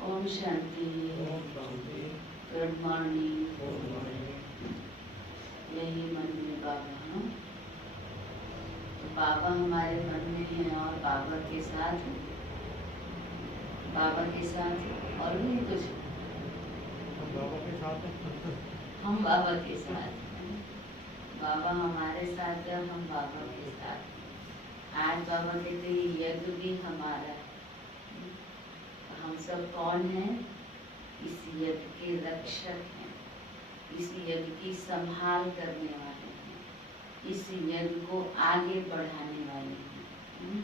Om Shanti. Good morning. यही मन में बाबा, तो बाबा हमारे मन में है और बाबा के साथ और भी कुछ बाबा के साथ हम बाबा के साथ, बाबा हमारे साथ है, हम बाबा के साथ। आज बाबा कहते यज्ञ भी हमारा है। हम सब कौन हैं? इस यज्ञ के रक्षक हैं, इस यज्ञ की संभाल करने वाले हैं, इस यज्ञ को आगे बढ़ाने वाले हैं,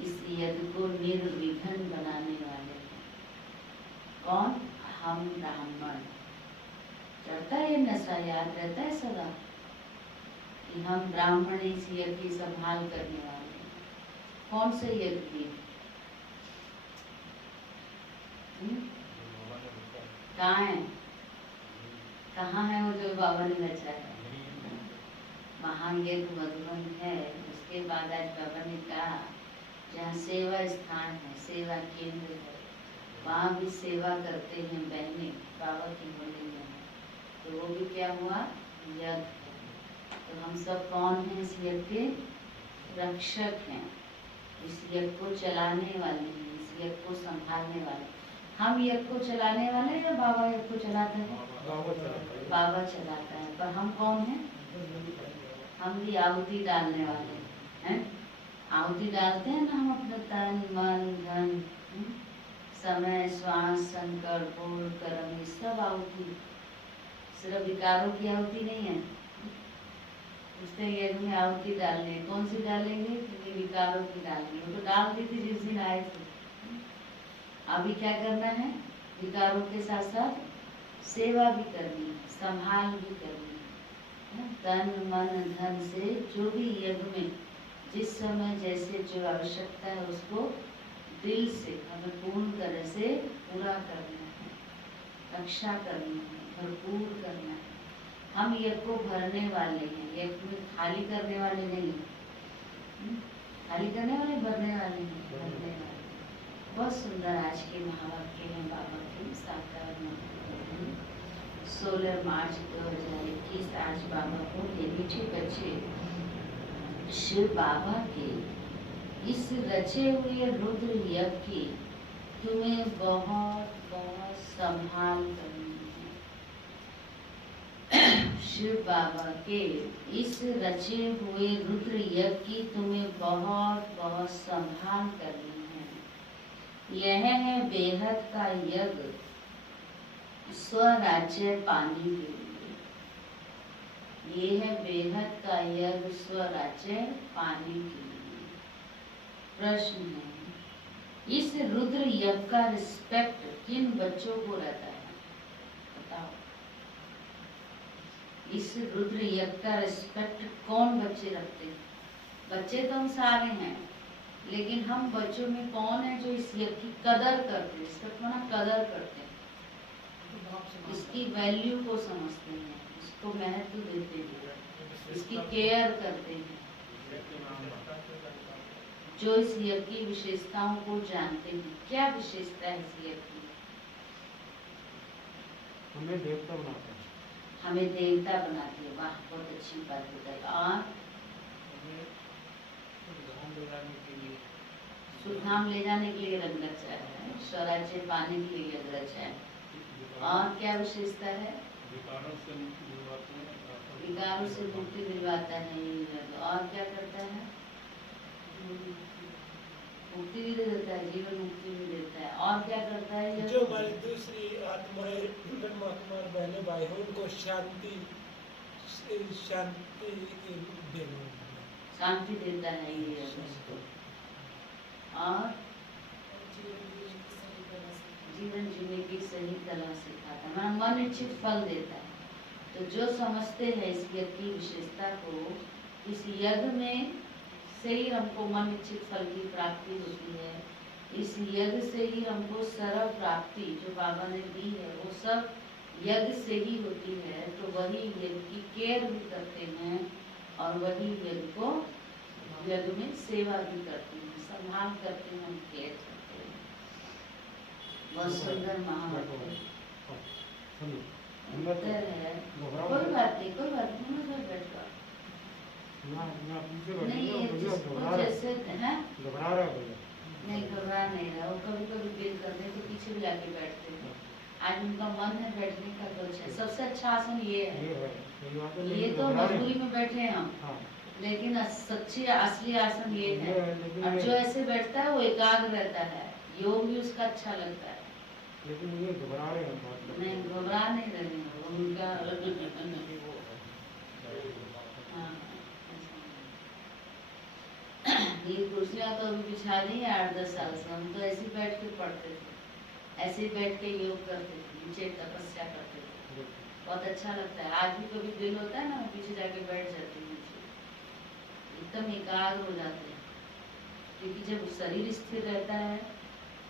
इस यज्ञ को निर्विघ्न बनाने वाले हैं। कौन? हम ब्राह्मण। चढ़ता है ये नशा, याद रहता है सदा कि हम ब्राह्मण इस यज्ञ की संभाल करने वाले हैं। कौन से यज्ञ की? कहाँ है? कहाँ है वो जो बाबा ने रचा है? महायज्ञ मधुबन है। उसके बाद आज बाबा ने कहा जहाँ सेवा स्थान है, सेवा केंद्र है, वहाँ भी सेवा करते हैं बहनें, बाबा की होली में। तो वो भी क्या हुआ? यज्ञ। तो हम सब कौन हैं? इस यज्ञ के रक्षक हैं, इस यज्ञ को चलाने वाले हैं, इस यज्ञ को संभालने वाले। हम यज्ञ को चलाने वाले हैं या बाबा यज्ञ को चलाता है? बाबा चलाता है। पर हम कौन हैं? हम भी आहुति डालने वाले हैं। आहुति डालते हैं ना हम अपना तन मन धन, समय श्वास संकर बोल कर्म, ये सब आहुति। सिर्फ विकारों की आहुति नहीं है। उसने यज्ञ में आहुति डालनी है। कौन सी डालेंगे? क्योंकि विकारों की डालनी है। वो तो डाल दी थी जिस दिन आए थे। अभी क्या करना है? विकारों के साथ साथ सेवा भी करनी है, संभाल भी करनी है। तन मन धन से जो भी यज्ञ में जिस समय जैसे जो आवश्यकता है उसको दिल से हमें पूर्ण तरह से पूरा करना है, रक्षा करनी है, भरपूर करना है। हम यज्ञ को भरने वाले हैं, यज्ञ में खाली करने वाले नहीं। खाली करने वाले, भरने वाले हैं, भरने वाले। बहुत सुंदर आज के महावाक्य हैं बाबा के साकार 16 मार्च 2021। आज बाबा को ये मीठे बच्चे शिव बाबा के इस रचे हुए रुद्र यज्ञ की तुम्हें बहुत बहुत संभाल करनी है। शिव बाबा के इस रचे हुए रुद्र यज्ञ की तुम्हें बहुत बहुत संभाल करनी है। यह है बेहद का यज्ञ स्वराज्य पाने के लिए। ये है बेहद का यज्ञ स्वराज्य पाने के लिए। प्रश्न है, इस रुद्र यज्ञ का रिस्पेक्ट किन बच्चों को रहता है? बताओ। इस रुद्र यज्ञ का रिस्पेक्ट कौन बच्चे रखते हैं? बच्चे तो हम सारे हैं, लेकिन हम बच्चों में कौन है जो इस यज्ञ की कदर करते हैं? रिस्पेक्ट माना कदर करते हैं, इसकी वैल्यू को समझते हैं, इसको महत्व देते हैं, इसकी केयर करते हैं, जो इस यज्ञ की विशेषताओं को जानते हैं। क्या विशेषता है इस यज्ञ की? हमें देवता बनाते हैं। हमें देवता बनाती है। वाह, बहुत अच्छी बात बताई। और सुधाम ले जाने के लिए रंग रचा है, स्वराज्य पाने के लिए यज्ञ रचा है। और क्या विशेषता है? विकारों से मुक्ति दिलवाते हैं। विकारों से मुक्ति दिलवाता है ये यज्ञ। और क्या करता है? मुक्ति भी देता है, जीवन मुक्ति भी देता है। और क्या करता है यज्ञ? जो हमारी दूसरी आत्माएं परमात्मा और बहने भाई हो उनको शांति देना, शांति देता है ये यज्ञ उसको। और जीवन जीने की सही कला सिखाता है, हमारा मन इच्छित फल देता है। तो जो समझते हैं इस यज्ञ की विशेषता को, इस यज्ञ में से ही हमको मन इच्छित फल की प्राप्ति होती है। इस यज्ञ से ही हमको सर्व प्राप्ति जो बाबा ने दी है वो सब यज्ञ से ही होती है। तो वही यज्ञ की केयर भी करते हैं और वही यज्ञ को यज्ञ में सेवा भी करते हैं, संभाल करते हैं, केयर करते हैं। बहुत सुंदर महावाक्य उत्तर है। कोई बात नहीं, कोई बात नहीं, मैं बैठ जाओ। नहीं ये जैसे है, घबरा रहा है भैया। नहीं घबरा नहीं रहा। वो कभी कभी दिल करते हैं तो पीछे भी आके बैठते हैं। आज उनका मन है बैठने का तो अच्छा है। सबसे अच्छा आसन ये है। ये तो मजबूरी में बैठे हैं हम, लेकिन सच्ची असली आसन ये है। अब जो ऐसे बैठता है वो एकाग्र रहता है, योग भी उसका अच्छा लगता है। लेकिन ये घबरा रहे हैं। नहीं घबरा नहीं रहे हैं, उनका हाँ। ये कुर्सियाँ तो अभी बिछा दी है 8-10 साल से। हम तो ऐसे ही बैठ के पढ़ते थे, ऐसे ही बैठ के योग करते थे, नीचे तपस्या करते थे। बहुत अच्छा लगता है। आज भी कभी दिल होता है ना, मैं पीछे जाके बैठ जाती हूँ, नीचे एकदम एकाग्र हो जाते हैं। क्योंकि जब शरीर स्थिर रहता है,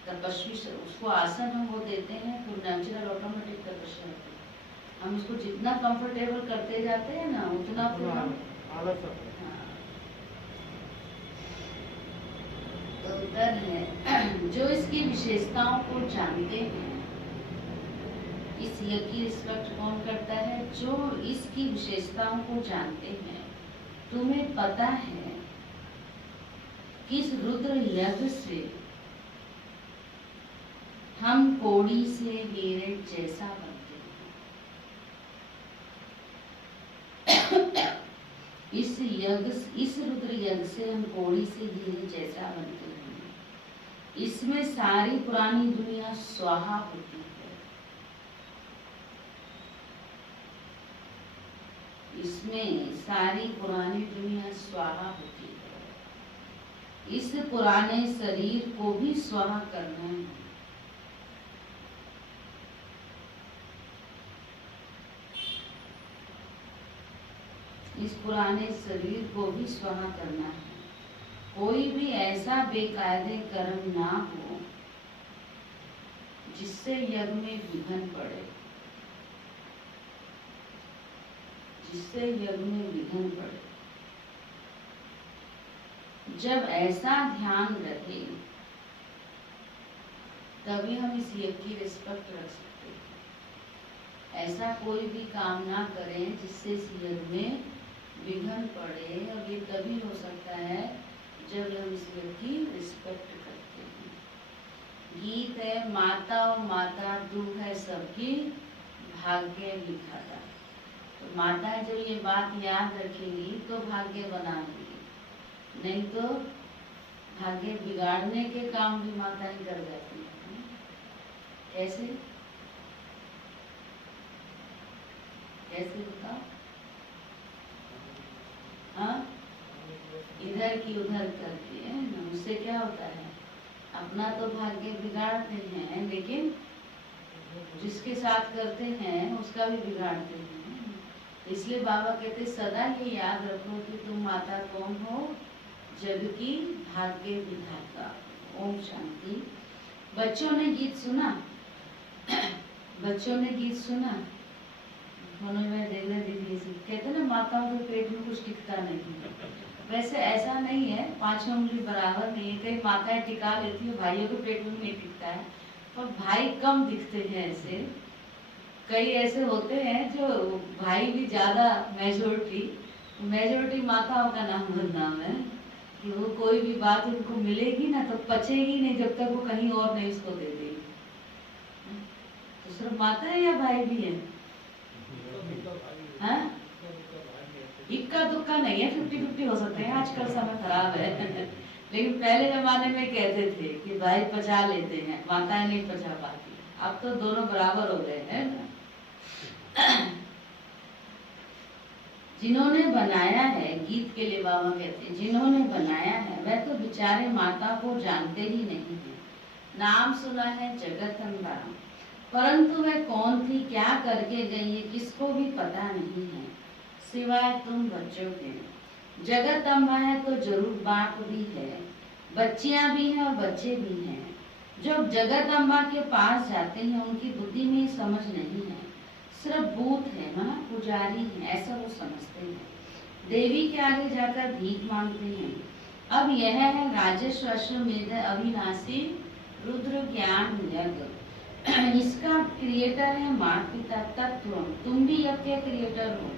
तपस्वी उसको आसन हम वो देते हैं तो नेचुरल ऑटोमेटिक तपस्या होती है। हम उसको जितना कंफर्टेबल करते जाते हैं ना उतना आलस तो उत्तर है जो इसकी विशेषताओं को जानते हैं। इस यज्ञ की रिस्पेक्ट कौन करता है? जो इसकी विशेषताओं को जानते हैं। तुम्हें पता है किस रुद्र यज्ञ से हम कोड़ी से हीरे जैसा बनते हैं। इस रुद्र यज्ञ से हम कोड़ी से हीरे जैसा बनते हैं। इसमें सारी पुरानी दुनिया स्वाहा होती है। इसमें सारी पुरानी दुनिया स्वाहा होती है। इस पुराने शरीर को भी स्वाहा करना है। इस पुराने शरीर को भी स्वाहा करना है। कोई भी ऐसा बेकायदे कर्म ना हो जिससे यज्ञ में विघ्न पड़े, जिससे यज्ञ में विघ्न पड़े। जब ऐसा ध्यान रहे तभी हम इस यज्ञ की रिस्पेक्ट रख सकते हैं। ऐसा कोई भी काम ना करें जिससे इस यज्ञ में विघ्न पड़े, और ये तभी हो सकता है जब हम इस यज्ञ की रिस्पेक्ट करते हैं। गीत है माता और माता दुख है सबकी भाग्य विधाता। तो माताएं जब ये बात याद रखेंगी तो भाग्य बनाएंगी, नहीं तो भाग्य बिगाड़ने के काम भी माताएं कर जाती हैं। कैसे कैसे बताओ? हाँ, इधर की उधर करके है ना, उससे क्या होता है? अपना तो भाग्य बिगाड़ते हैं, लेकिन जिसके साथ करते हैं उसका भी बिगाड़ते हैं। इसलिए बाबा कहते सदा ये याद रखो कि तुम माता कौन हो? जग की भाग्य विधाता। ओम शांति। बच्चों ने गीत सुना? बच्चों ने गीत सुना? देखना दीदी कहते ना माताओं के पेट में कुछ टिकता नहीं। वैसे ऐसा नहीं है, 5 उंगली बराबर नहीं है। कई माताएं टिका लेती है, भाइयों के पेट में नहीं टिकता है, पर भाई कम दिखते हैं। ऐसे कई ऐसे होते हैं जो भाई भी ज्यादा मेजोरिटी माताओं का नाम बदनाम है कि वो कोई भी बात उनको मिलेगी ना तो पचेगी नहीं जब तक वो कहीं और नहीं उसको दे देगी। तो सिर्फ माता है या भाई भी है? हाँ? इक्का दुक्का नहीं है, 50-50 हो सकते हैं। आजकल समय खराब है लेकिन पहले जमाने में कहते थे कि भाई पचा लेते हैं, माताएं नहीं पचा पाती। अब तो दोनों बराबर हो गए हैं ना। जिन्होंने बनाया है, गीत के लिए बाबा कहते हैं, जिन्होंने बनाया है वह तो बेचारे माता को जानते ही नहीं है। नाम सुना है जगदम्बा, परंतु वह कौन थी, क्या करके गई है, किसको भी पता नहीं है सिवाय तुम बच्चों के। जगदम्बा है तो जरूर बाप भी है, बच्चियां भी हैं और बच्चे भी हैं। जो जगदम्बा के पास जाते हैं उनकी बुद्धि में समझ नहीं है, सिर्फ भूत है, मां पुजारी है, ऐसा वो समझते हैं। देवी के आगे जाकर भीख मांगते हैं। अब यह है राजेश अश्वमेध अविनाशी रुद्र ज्ञान यज्ञ। इसका क्रिएटर है माता पिता तत्व। तुम भी यज्ञ के क्रिएटर हो।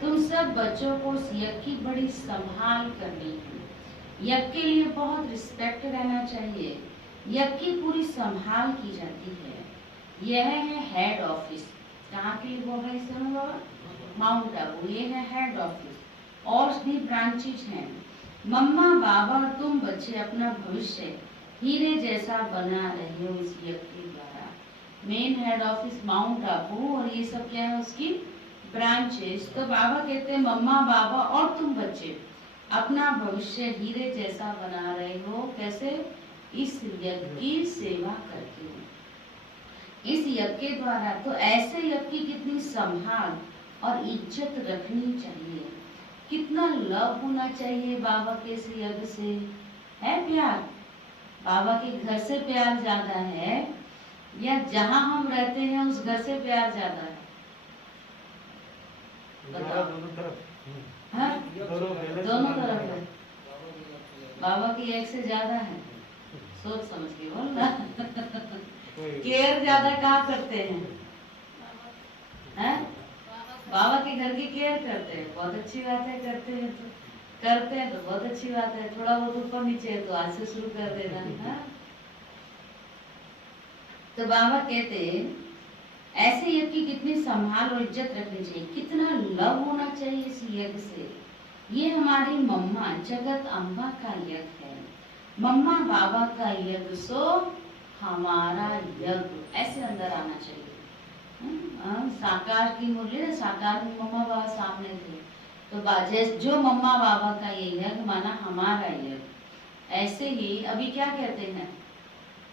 तुम सब बच्चों को उस यज्ञ की बड़ी संभाल करनी है। यज्ञ के लिए बहुत रिस्पेक्ट रहना चाहिए। यज्ञ की पूरी संभाल की जाती है। यह है हेड ऑफिस। कहाँ के लिए बोल रहे हैं बाबा? माउंट आबू। ये है हेड ऑफिस और भी ब्रांचेज हैं। मम्मा बाबा और तुम बच्चे अपना भविष्य हीरे जैसा बना रहे हो इस यज्ञ के द्वारा। Main head office mount Abu और ये सब क्या है उसकी ब्रांचेस। तो बाबा कहते हैं मम्मा बाबा और तुम बच्चे अपना भविष्य हीरे जैसा बना रहे हो। कैसे? इस यज्ञ की सेवा करके। इस यज्ञ के द्वारा तो ऐसे यज्ञ की कितनी संभाल और इज्जत रखनी चाहिए, कितना लव होना चाहिए बाबा के इस यज्ञ से। है प्यार? बाबा के घर से प्यार ज्यादा है या जहाँ हम रहते हैं उस घर से प्यार ज्यादा है? बताओ। हाँ? दोनों तरफ है। बाबा की एक से ज्यादा है। सोच समझ के बोल ना। केयर ज्यादा कहाँ करते हैं? हैं? बाबा के घर की केयर करते हैं, बहुत अच्छी बात है। करते हैं तो बहुत अच्छी बात है। थोड़ा बहुत ऊपर नीचे है तो आज से शुरू कर देना है। तो बाबा कहते ऐसे यज्ञ की कितनी संभाल और इज्जत रखनी चाहिए, कितना लव होना चाहिए इस यज्ञ से। ये हमारी मम्मा जगत अम्बा का यज्ञ है। मम्मा बाबा का यज्ञ सो हमारा यज्ञ, ऐसे अंदर आना चाहिए। साकार की मुरली, साकार में मम्मा बाबा सामने थे तो जो मम्मा बाबा का ये यज्ञ माना हमारा यज्ञ। ऐसे ही अभी क्या कहते हैं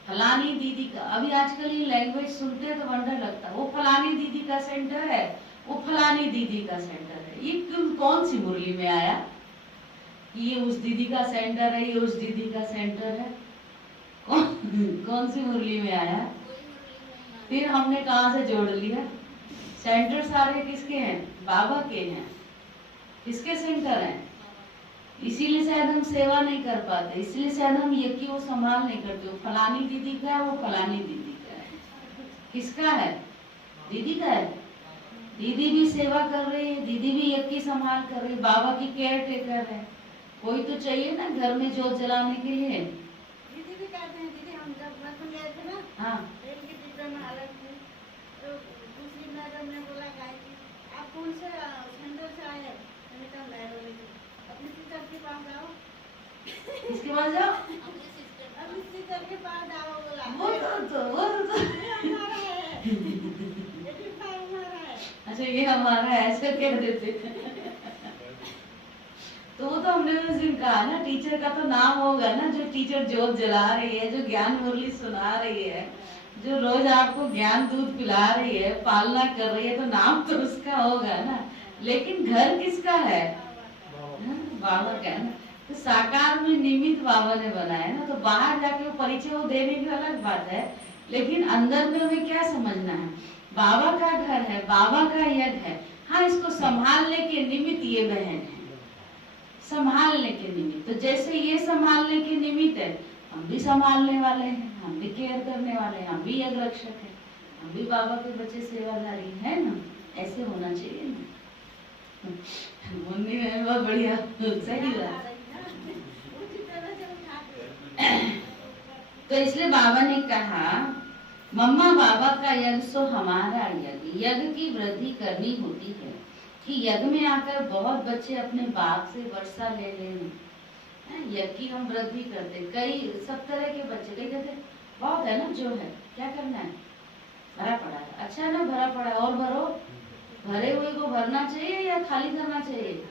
फलानी दीदी का, अभी आजकल ये लैंग्वेज सुनते हैं तो वंडर लगता है। वो फलानी दीदी का सेंटर है, वो फलानी दीदी का सेंटर है। ये कौन सी मुरली में आया? ये उस दीदी का सेंटर है, ये उस दीदी का सेंटर है। कौन सी मुरली में आया? फिर हमने कहाँ से जोड़ लिया? सेंटर सारे किसके हैं? बाबा के हैं। किसके सेंटर हैं? इसीलिए शायद हम सेवा नहीं कर पाते, इसलिए शायद हम ये कि वो संभाल नहीं करते। वो फलानी दीदी का है, वो फलानी दीदी का है। किसका है? दीदी का है। दीदी भी सेवा कर रही है, दीदी भी यज्ञ की संभाल कर रही है, बाबा की केयर टेकर है। कोई तो चाहिए ना घर में जोत जलाने के लिए। दीदी भी कहते हैं। दीदी हम जब बचपन गए थे ना, हाँ ट्रेन के डिब्बे में अलग थे तो दूसरी मैडम ने बोला गायत्री आप कौन से सेंटर से आए हैं? मैंने कहा मैडम अपनी सिस्टर के पास जाओ। किसके पास जाओ? अपनी सिस्टर के पास जाओ बोला। वो तो ये हमारा है, ये डिब्बा हमारा है। अच्छा ये हमारा है, ऐसे कह देते। तो वो तो हमने उस दिन कहा ना, टीचर का तो नाम होगा ना, जो टीचर जोत जला रही है, जो ज्ञान मुरली सुना रही है, जो रोज आपको ज्ञान दूध पिला रही है, पालना कर रही है, तो नाम तो उसका होगा ना। लेकिन घर किसका है? बाबा का है ना। तो साकार में निमित्त बाबा ने बनाया ना, तो बाहर जाके वो परिचय वो देने की अलग बात है, लेकिन अंदर में हमें क्या समझना है? बाबा का घर है, बाबा का यज्ञ है। हाँ, इसको संभालने के निमित्त ये बहन है, संभालने के निमित्त। तो जैसे ये संभालने के निमित्त है, हम भी संभालने वाले हैं, हम भी केयर करने वाले हैं, हम भी यज्ञ रक्षक हैं, हम भी बाबा के बच्चे सेवाधारी है ना। ऐसे होना चाहिए ना। मुन्नी में बहुत बढ़िया, सही बात। तो इसलिए बाबा ने कहा मम्मा बाबा का यज्ञ सो हमारा यज्ञ। यज्ञ की वृद्धि करनी होती है कि यज्ञ में आकर बहुत बच्चे अपने बाप से वर्षा ले लें। यज्ञ की हम वृद्धि करते, कई सब तरह के बच्चे, कई कहते बहुत है ना, जो है क्या करना है, भरा पड़ा है, अच्छा है ना भरा पड़ा है, और भरो, भरे हुए को भरना चाहिए या खाली करना चाहिए?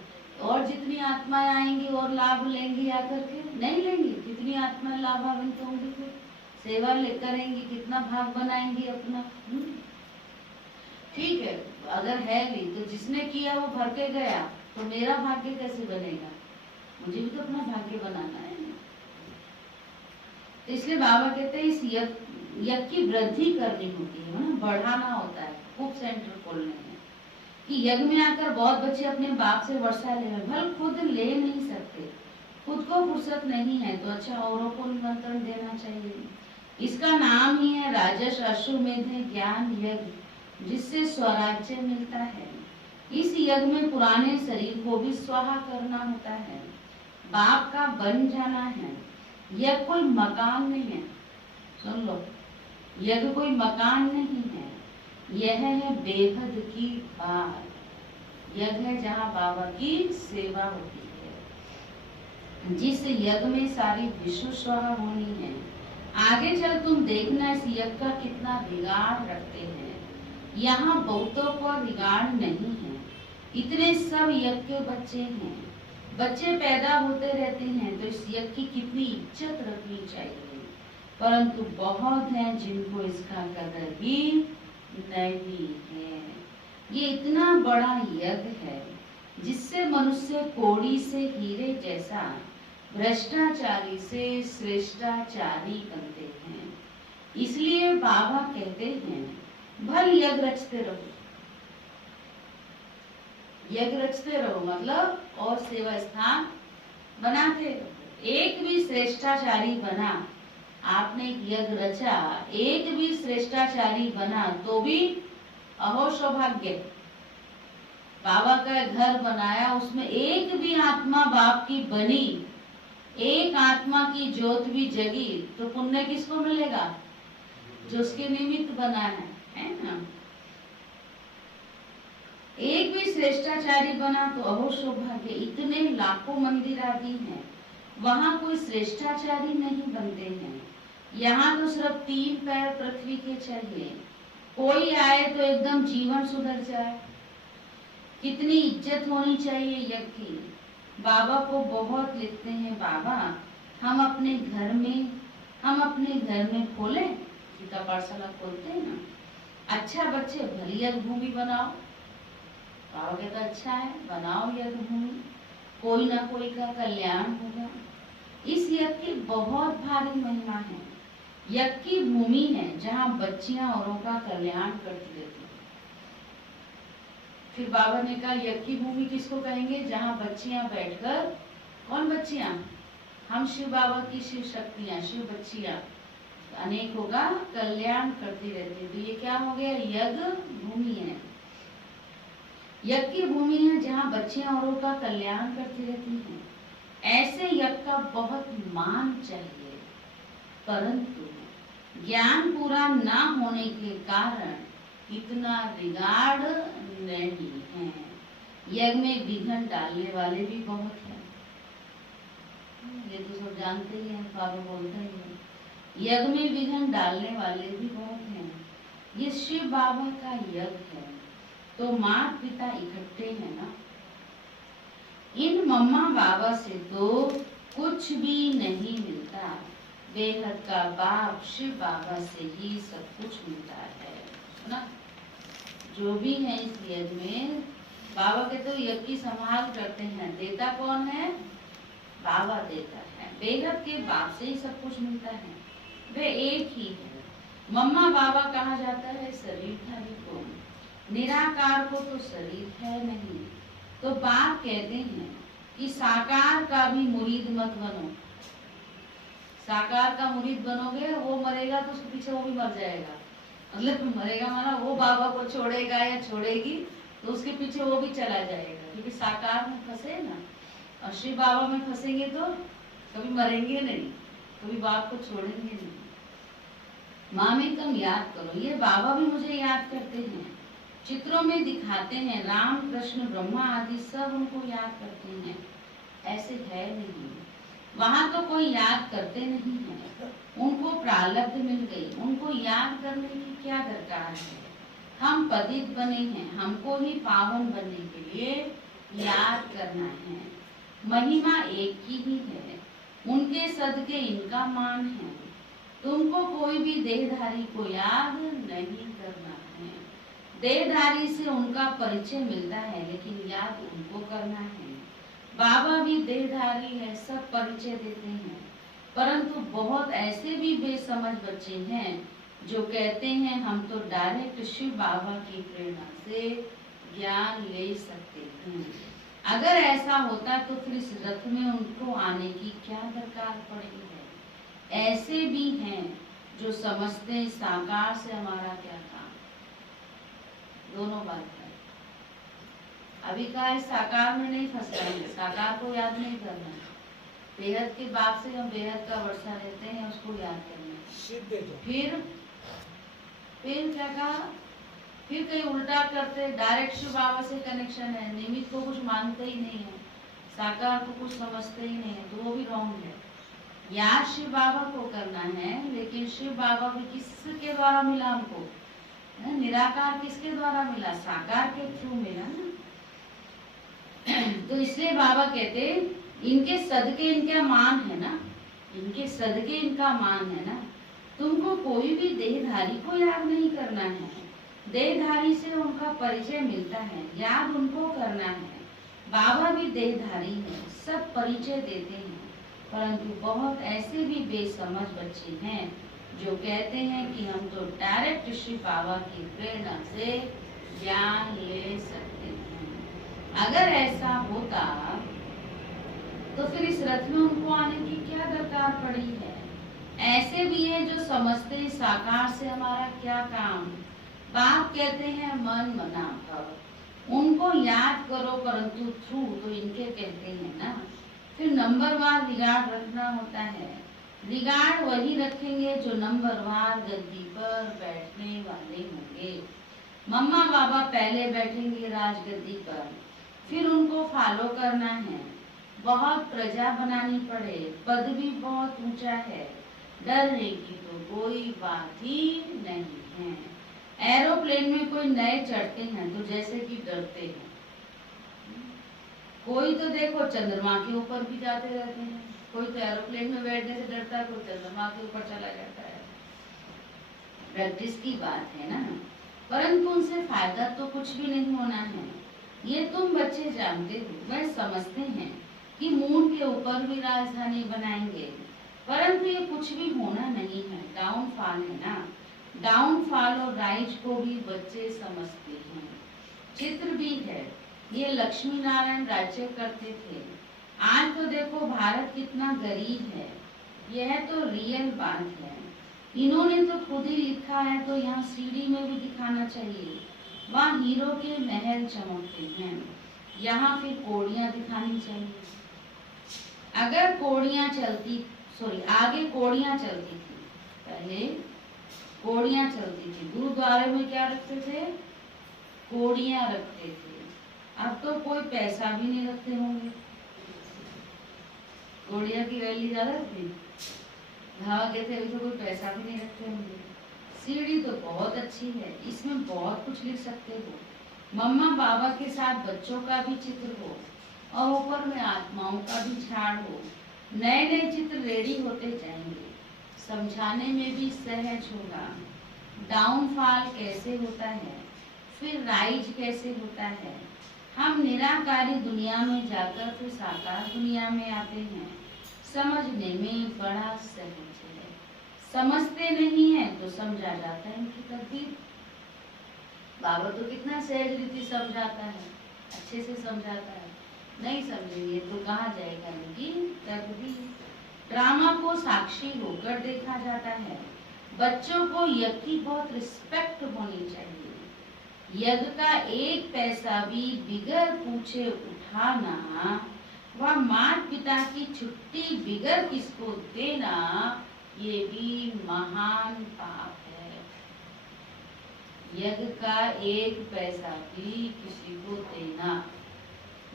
और जितनी आत्माएं आएंगी और लाभ लेंगी आकर के, नहीं लेंगी, कितनी आत्माएं लाभान्वित होंगी, फिर सेवा ले करेंगी, कितना भाग बनाएंगी अपना। ठीक है, अगर है भी तो जिसने किया वो भर के गया, तो मेरा भाग्य कैसे बनेगा? मुझे भी तो अपना भाग्य बनाना है। तो इसलिए बाबा कहते हैं इस यज्ञ की वृद्धि करनी होती है ना, बढ़ाना होता है, खूब सेंटर खोलने हैं कि यज्ञ में आकर बहुत बच्चे अपने बाप से वर्षा ले, भल खुद ले नहीं सकते, खुद को फुर्सत नहीं है, तो अच्छा औरों को निमंत्रण देना चाहिए। इसका नाम ही है राजस अश्वमेध ज्ञान यज्ञ, जिससे स्वराज्य मिलता है। इस यज्ञ में पुराने शरीर को भी स्वाहा करना होता है, बाप का बन जाना है। यह कोई मकान नहीं है, सुन लो, यज्ञ कोई मकान नहीं है, यह है बेहद की बात। यज्ञ है जहाँ बाबा की सेवा होती है, जिस यज्ञ में सारी विश्व स्वाहा होनी है। आगे चल तुम देखना इस यज्ञ का कितना बिगाड़ रखते हैं। यहाँ बहुतों को बिगाड़ नहीं है, इतने सब यज्ञ के बच्चे हैं, बच्चे पैदा होते रहते हैं, तो इस यज्ञ की कितनी इज्जत रखनी चाहिए। परंतु बहुत हैं जिनको इसका कदर भी नहीं है। ये इतना बड़ा यज्ञ है जिससे मनुष्य कोड़ी से हीरे जैसा भ्रष्टाचारी से श्रेष्ठाचारी बनते हैं। इसलिए बाबा कहते हैं भल यज्ञ रचते रहो। यज्ञ रचते रहो मतलब और सेवा स्थान बनाते रहो। एक भी श्रेष्ठाचारी बना, आपने एक यज्ञ रचा, एक भी श्रेष्ठाचारी बना तो भी अहो सौभाग्य। बाबा का घर बनाया, उसमें एक भी आत्मा बाप की बनी, एक आत्मा की ज्योत भी जगी, तो पुण्य किसको मिलेगा? जो उसके निमित्त बना है ना। एक भी श्रेष्ठाचारी बना तो अहो सौभाग्य। इतने लाखों मंदिर आदि हैं, वहां कोई श्रेष्ठाचारी नहीं बनते हैं। यहाँ तो सिर्फ 3 पैर पृथ्वी के चाहिए, कोई आए तो एकदम जीवन सुधर जाए। कितनी इज्जत होनी चाहिए यज्ञ की। बाबा को बहुत लिखते हैं, बाबा हम अपने घर में खोलें, गीता पाठशाला खोलते हैं ना, अच्छा बच्चे भली यज्ञ भूमि बनाओ। बाबा कहता अच्छा है, बनाओ यज्ञ भूमि, कोई ना कोई का कल्याण होगा। इस यज्ञ की बहुत भारी महिमा है। यज्ञ की भूमि है जहाँ बच्चियां औरों का कल्याण करती रहती है। फिर बाबा ने कहा यज्ञ की भूमि किसको कहेंगे? जहाँ बच्चियां बैठकर, कौन बच्चियां? हम शिव बाबा की शिव शक्तियां, शिव बच्चियां अनेकों का कल्याण करती रहती है। तो ये क्या हो गया? यज्ञ भूमि है। यज्ञ की भूमि है जहाँ बच्चियां औरों का कल्याण करती रहती हैं। ऐसे यज्ञ का बहुत मान चाहिए, परंतु ज्ञान पूरा ना होने के कारण इतना बिगाड़ नहीं है। यज्ञ में विघ्न डालने वाले भी बहुत हैं, ये तो सब जानते ही हैं, बाबा बोलते ही हैं। यज्ञ में विघ्न डालने वाले भी बहुत हैं। ये शिव बाबा का यज्ञ है, तो माता पिता इकट्ठे हैं ना। इन मम्मा बाबा से तो कुछ भी नहीं मिलता, बेहद का बाप शिव बाबा से ही सब कुछ मिलता है ना। जो भी है इस यज्ञ में, बाबा के तो यज्ञ की संभाल करते हैं। देता कौन है? बाबा देता है। बेहद के बाप से ही सब कुछ मिलता है, वे एक ही है। मम्मा बाबा कहा जाता है शरीरधारी को, निराकार को तो शरीर है नहीं। तो बाप कहते हैं कि साकार का भी मुरीद मत बनो। साकार का मुरीद बनोगे, वो मरेगा तो उसके पीछे वो भी मर जाएगा। मतलब मरेगा माना वो बाबा को छोड़ेगा या छोड़ेगी तो उसके पीछे वो भी चला जाएगा, क्योंकि साकार में फंसे ना। और शिव बाबा में फंसेंगे तो कभी मरेंगे नहीं, कभी बाप को छोड़ेंगे नहीं। माँ में कम याद करो। ये बाबा भी मुझे याद करते हैं, चित्रों में दिखाते हैं, राम कृष्ण ब्रह्मा आदि सब उनको याद करते हैं। ऐसे है नहीं, वहाँ तो कोई याद करते नहीं है, उनको प्रारब्ध मिल गई, उनको याद करने की क्या दरकार है। हम पतित बने हैं, हमको ही पावन बनने के लिए याद करना है। महिमा एक की ही है, उनके सदके इनका मान है। तुमको कोई भी देहधारी को याद नहीं करना है। देहधारी से उनका परिचय मिलता है, लेकिन याद उनको करना है। बाबा भी देहधारी है, सब परिचय देते हैं, परंतु बहुत ऐसे भी बेसमझ बच्चे हैं जो कहते हैं हम तो डायरेक्ट शिव बाबा की प्रेरणा से ज्ञान ले सकते हैं। अगर ऐसा होता तो फिर इस रथ में उनको आने की क्या दरकार पड़ी है। ऐसे भी हैं जो समझते हैं साकार से हमारा क्या काम। दोनों बात है। अभी कहा है साकार में नहीं फंसना है, साकार को याद नहीं करना है। बेहद के बाप से हम बेहद का वर्षा लेते हैं, उसको याद करना है। सिद्ध जो फिर क्या कहा, फिर कहीं उल्टा करते, डायरेक्ट शिव बाबा से कनेक्शन है, निमित्त को कुछ मानते ही नहीं है, साकार को कुछ समझते ही नहीं है, तो वो भी रॉन्ग है। याद शिव बाबा को करना है, लेकिन शिव बाबा भी किसके द्वारा मिला हमको, निराकार किसके द्वारा मिला, साकार के थ्रू मिला ना। तो इसलिए बाबा कहते इनके सदके इनका मान है ना, इनके सदके इनका मान है ना। तुमको कोई भी देहधारी को याद नहीं करना है, देहधारी से उनका परिचय मिलता है, याद उनको करना है। बाबा भी देहधारी है, सब परिचय देते हैं, परंतु बहुत ऐसे भी बेसमझ बच्चे हैं जो कहते हैं कि हम तो डायरेक्ट शिव बाबा की प्रेरणा से ज्ञान ले सकते हैं। अगर ऐसा होता तो फिर इस रथ में उनको आने की क्या दरकार पड़ी है। ऐसे भी हैं जो समझते हैं साकार से हमारा क्या काम। बाप कहते हैं मन मना करो, उनको याद करो, परंतु थ्रू तो इनके कहते हैं ना। फिर नंबरवार रिगार्ड रखना होता है। रिगार्ड वही रखेंगे जो नंबरवार गद्दी पर बैठने वाले होंगे। मम्मा बाबा पहले बैठेंगे राजगद्दी पर, फिर उनको फॉलो करना है। बहुत प्रजा बनानी पड़े, पद भी बहुत ऊंचा है, डरने की तो कोई बात ही नहीं है। एरोप्लेन में कोई नए चढ़ते हैं तो जैसे कि डरते हैं। कोई तो देखो चंद्रमा के ऊपर भी जाते रहते हैं, कोई तो एरोप्लेन में बैठने से डरता है, कोई चंद्रमा के ऊपर चला जाता है। प्रैक्टिस की बात है ना, परंतु उनसे फायदा तो कुछ भी नहीं होना है। ये तुम बच्चे जानते हो, वह समझते हैं कि मून के ऊपर भी राजधानी बनाएंगे, परंतु ये कुछ भी होना नहीं है, डाउनफॉल है ना। डाउनफॉल और राइज को भी बच्चे समझते हैं। चित्र भी है, ये लक्ष्मी नारायण राज्य करते थे। आज तो देखो भारत कितना गरीब है, यह तो रियल बात है। इन्होंने तो खुद ही लिखा है, तो यहाँ सीडी में भी दिखाना चाहिए। वहाँ हीरो के महल चमकते हैं, यहाँ फिर कोड़ियाँ दिखानी चाहिए। अगर कोड़ियाँ चलती, आगे कोड़ियाँ चलती थी, पहले कोड़ियाँ चलती थी। गुरुद्वारे में क्या रखते थे, कोड़ियाँ रखते थे। अब तो कोई पैसा भी नहीं रखते होंगे। कोड़ियाँ की वैल्यू ज्यादा थी, धावा कहते हैं, तो कोई पैसा भी नहीं रखते होंगे। सीढ़ी तो बहुत अच्छी है, इसमें बहुत कुछ लिख सकते हो। मम्मा बाबा के साथ बच्चों का भी चित्र हो और ऊपर में आत्माओं का भी झाड़ हो। नए नए चित्र रेडी होते जाएंगे, समझाने में भी सहज होगा। डाउनफॉल कैसे होता है, फिर राइज कैसे होता है। हम निराकारी दुनिया में जाकर फिर साकार दुनिया में आते हैं। समझने में बड़ा सहज है, समझते नहीं है तो समझा जाता है इनकी तकदीर। बाबा तो कितना सहज रीति समझाता है, अच्छे से समझाता है। नहीं समझेंगे तो कहाँ जाएगा इनकी तकदीर। ड्रामा को साक्षी होकर देखा जाता है। बच्चों को यज्ञ की बहुत रिस्पेक्ट होनी चाहिए। यज्ञ का एक पैसा भी बिगर पूछे उठाना व माता पिता की छुट्टी बिगर किसको देना, ये भी महान पाप है। यज्ञ का एक पैसा भी किसी को देना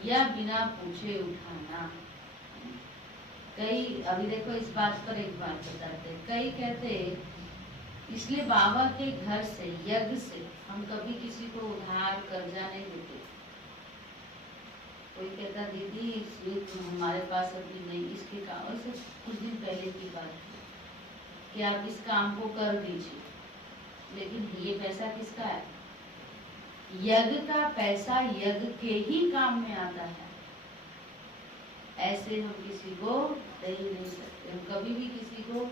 या बिना पूछे उठाना। कई अभी देखो इस बात पर एक बात बताते हैं, कई कहते इसलिए बाबा के घर से यज्ञ से हम कभी किसी को उधार कर्जा नहीं देते। कोई कहता दीदी इसलिए तो हमारे पास अभी नहीं, इसके काम से कुछ दिन पहले की बात थी कि आप इस काम को कर दीजिए, लेकिन ये पैसा किसका है? यज्ञ का पैसा यज्ञ के ही काम में आता है। ऐसे हम किसी को दे ही नहीं सकते। हम कभी भी किसी को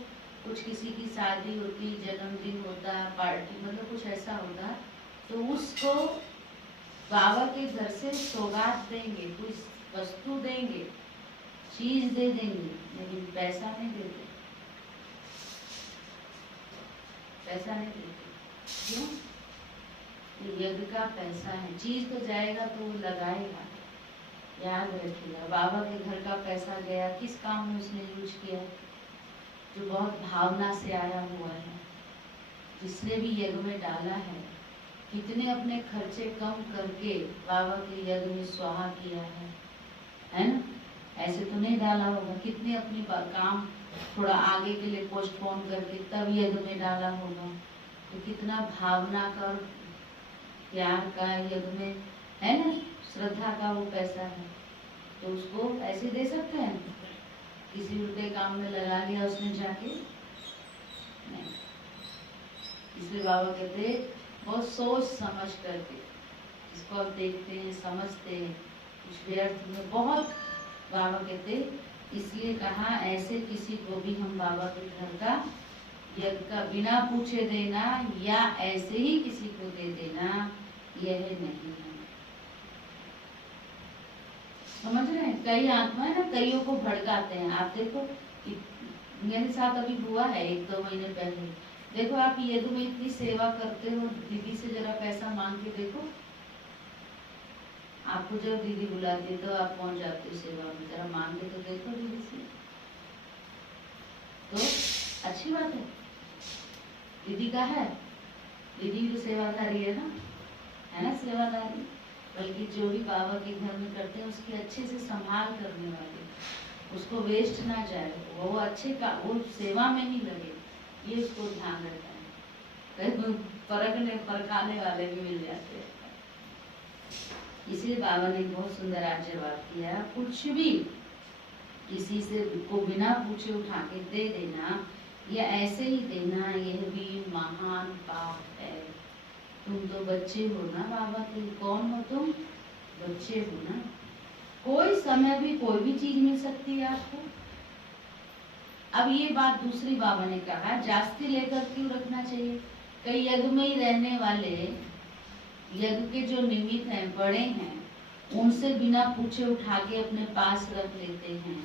कुछ, किसी की शादी होती, जन्मदिन होता, पार्टी मतलब कुछ ऐसा होता, तो उसको बाबा के घर से सौगात देंगे, कुछ वस्तु देंगे, चीज दे देंगे, लेकिन पैसा नहीं देते। पैसा नहीं देते क्यों? ये यज्ञ का पैसा है, चीज तो जाएगा तो वो लगाएगा। याद रखिएगा, बाबा के घर का पैसा गया, किस काम में उसने यूज किया? जो बहुत भावना से आया हुआ है, जिसने भी यज्ञ में डाला है, कितने अपने खर्चे कम करके बाबा के यज्ञ में स्वाहा किया है ना? ऐसे तो नहीं डाला होगा। कितने अपनी काम थोड़ा आगे के लिए पोस्टपोन करके तब यज्ञ में डाला होगा। तो कितना भावना का और प्यार का यज्ञ में है ना, श्रद्धा का वो पैसा है। तो उसको ऐसे दे सकते हैं? किसी उल्टे काम में लगा लिया उसने जाके? नहीं। इसलिए बाबा कहते बहुत सोच समझ करके इसको आप देखते हैं, समझते हैं, कुछ व्यर्थ में बहुत। बाबा कहते इसलिए कहा ऐसे किसी को भी हम बाबा के घर का यज्ञ का बिना पूछे देना या ऐसे ही किसी को दे देना, यह नहीं है। समझ रहे हैं? कई आत्माएं ना कईयों को भड़काते हैं। आप देखो मेरे साथ अभी हुआ है 1-2 महीने पहले। देखो आप यज्ञ में इतनी सेवा करते हो, दीदी से जरा पैसा मांग के देखो। आपको जब दीदी बुलाती है तो आप पहुंच जाते हो सेवा में, जरा मांग के तो देखो दीदी से। तो अच्छी बात है, दीदी का है, दीदी तो सेवादारी है ना सेवादारी। बल्कि जो भी बाबा के घर में करते हैं उसकी अच्छे से संभाल करने वाले, उसको वेस्ट ना जाए, वो अच्छे का वो सेवा में ही लगे, ये उसको ध्यान रहता है। कई परखाने वाले भी मिल जाते हैं। इसलिए बाबा ने बहुत सुंदर आज जवाब दिया, कुछ भी किसी से को बिना पूछे उठा के दे देना या ऐसे ही देना, यह भी महान पाप है। तुम तो बच्चे हो ना बाबा के। कौन हो तुम? बच्चे हो ना। कोई समय भी कोई भी चीज मिल सकती है आपको। अब ये बात दूसरी बाबा ने कहा, जास्ती लेकर क्यों रखना चाहिए? कई यज्ञ में ही रहने वाले, यज्ञ के जो निमित्त हैं, बड़े हैं, उनसे बिना पूछे उठा के अपने पास रख लेते हैं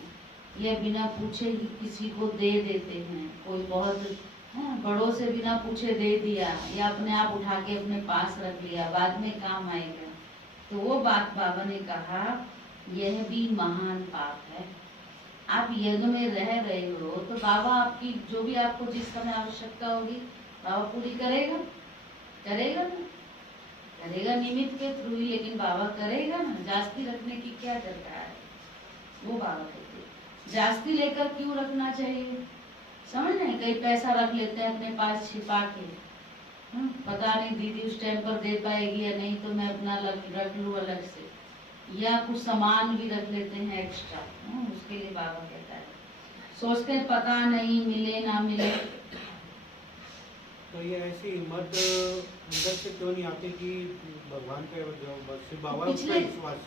या बिना पूछे ही किसी को दे देते हैं। कोई बहुत बड़ों से बिना पूछे दे दिया या अपने आप उठा के अपने पास रख लिया, बाद में काम आएगा। तो वो बात बाबा ने कहा यह भी महान पाप है। आप यज्ञ में रह रहे हो तो बाबा आपकी जो भी आपको जिस समय आवश्यकता होगी बाबा पूरी करेगा ना, करेगा निमित्त के थ्रू ही, लेकिन बाबा करेगा ना। जास्ती रखने की क्या दरकार है? वो बाबा कहते हैं जास्ती लेकर क्यों रखना चाहिए? समझ रहे हैं? कई पैसा रख लेते हैं अपने पास छिपा के, पता नहीं दीदी उस टाइम पर दे पाएगी या नहीं, तो मैं अपना रख लूँ अलग से, या कुछ सामान भी रख लेते हैं एक्स्ट्रा। उसके लिए बाबा कहता है सोचते हैं पता नहीं मिले ना मिले। तो ये ऐसी हिम्मत अंदर से क्यों नहीं आती कि भगवान का जो बाबा पिछले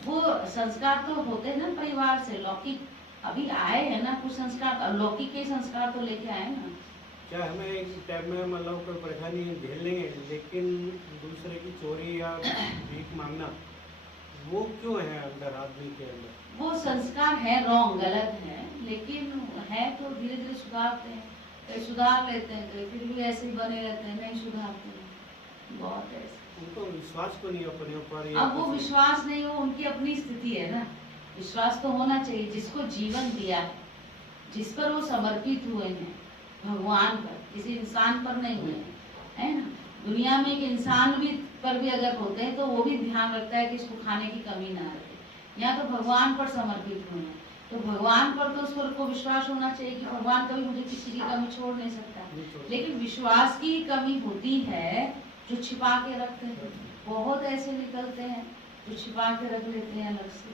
वो संस्कार तो होते हैं ना परिवार से, लौकिक अभी आए हैं ना कुछ संस्कार, लौकिक के संस्कार तो लेके आए ना। क्या हमें एक टाइम में मतलब कोई परेशानी झेल लेंगे, लेकिन दूसरे की चोरी या भीख मांगना वो क्यों है अंदर, आदमी के अंदर? वो संस्कार है, रॉन्ग, गलत है, लेकिन है तो धीरे धीरे सुधारते हैं। कई सुधार लेते हैं, कई फिर भी ऐसे ही बने रहते हैं, नहीं सुधारते हैं। बहुत ऐसे उनको विश्वास को नहीं अपने ऊपर। अब वो विश्वास नहीं हो, उनकी अपनी स्थिति है ना। विश्वास तो होना चाहिए जिसको जीवन दिया है, जिस पर वो समर्पित हुए हैं, भगवान पर, किसी इंसान पर नहीं हुए हैं, है ना। दुनिया में एक इंसान भी पर भी अगर होते हैं तो वो भी ध्यान रखता है कि इसको खाने की कमी ना रहे। यहाँ तो भगवान पर समर्पित हुए हैं, तो भगवान पर तो उस पर को विश्वास होना चाहिए कि भगवान कभी मुझे किसी की कमी छोड़ नहीं सकता। लेकिन विश्वास की कमी होती है जो छिपा के रखते हैं। बहुत ऐसे निकलते हैं जो छिपा के रख लेते हैं अलग से,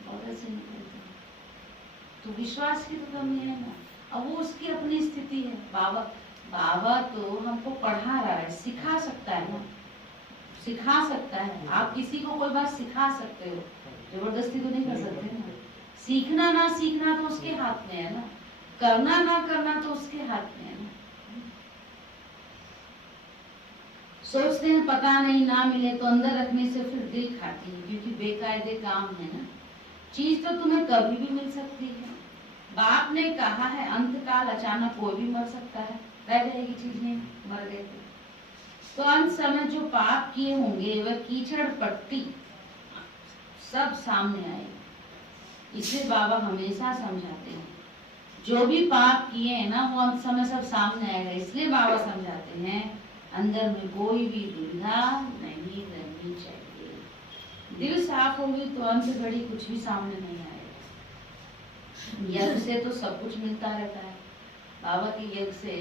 बहुत ऐसे निकलते हैं। तो विश्वास की तो कमी है ना। अब वो उसकी अपनी स्थिति है। बाबा तो हमको पढ़ा रहा है, सिखा सकता है ना, सिखा सकता है। आप किसी को कोई बात सिखा सकते हो, जबरदस्ती तो नहीं कर सकते ना। सीखना ना सीखना तो उसके हाथ में है ना, करना ना करना तो उसके हाथ में है ना। सोचते हैं पता नहीं ना मिले तो अंदर रखने से फिर दिल खाती है, क्योंकि बेकायदे काम है ना। चीज तो तुम्हें कभी भी मिल सकती है। बाप ने कहा है अंतकाल अचानक कोई भी मर सकता है, रह जाएगी चीजें, मर गए तो अंत समय जो पाप किए होंगे वह कीचड़ पट्टी सब सामने आएगी। इसलिए बाबा हमेशा समझाते हैं जो भी पाप किए हैं ना वो अंत समय सब सामने आएगा। इसलिए बाबा समझाते हैं अंदर में कोई भी दुविधा नहीं रहनी चाहिए। दिल साफ होगी तो अंत घड़ी कुछ भी सामने नहीं आएगा। यज्ञ से तो सब कुछ मिलता रहता है। बाबा के यज्ञ से,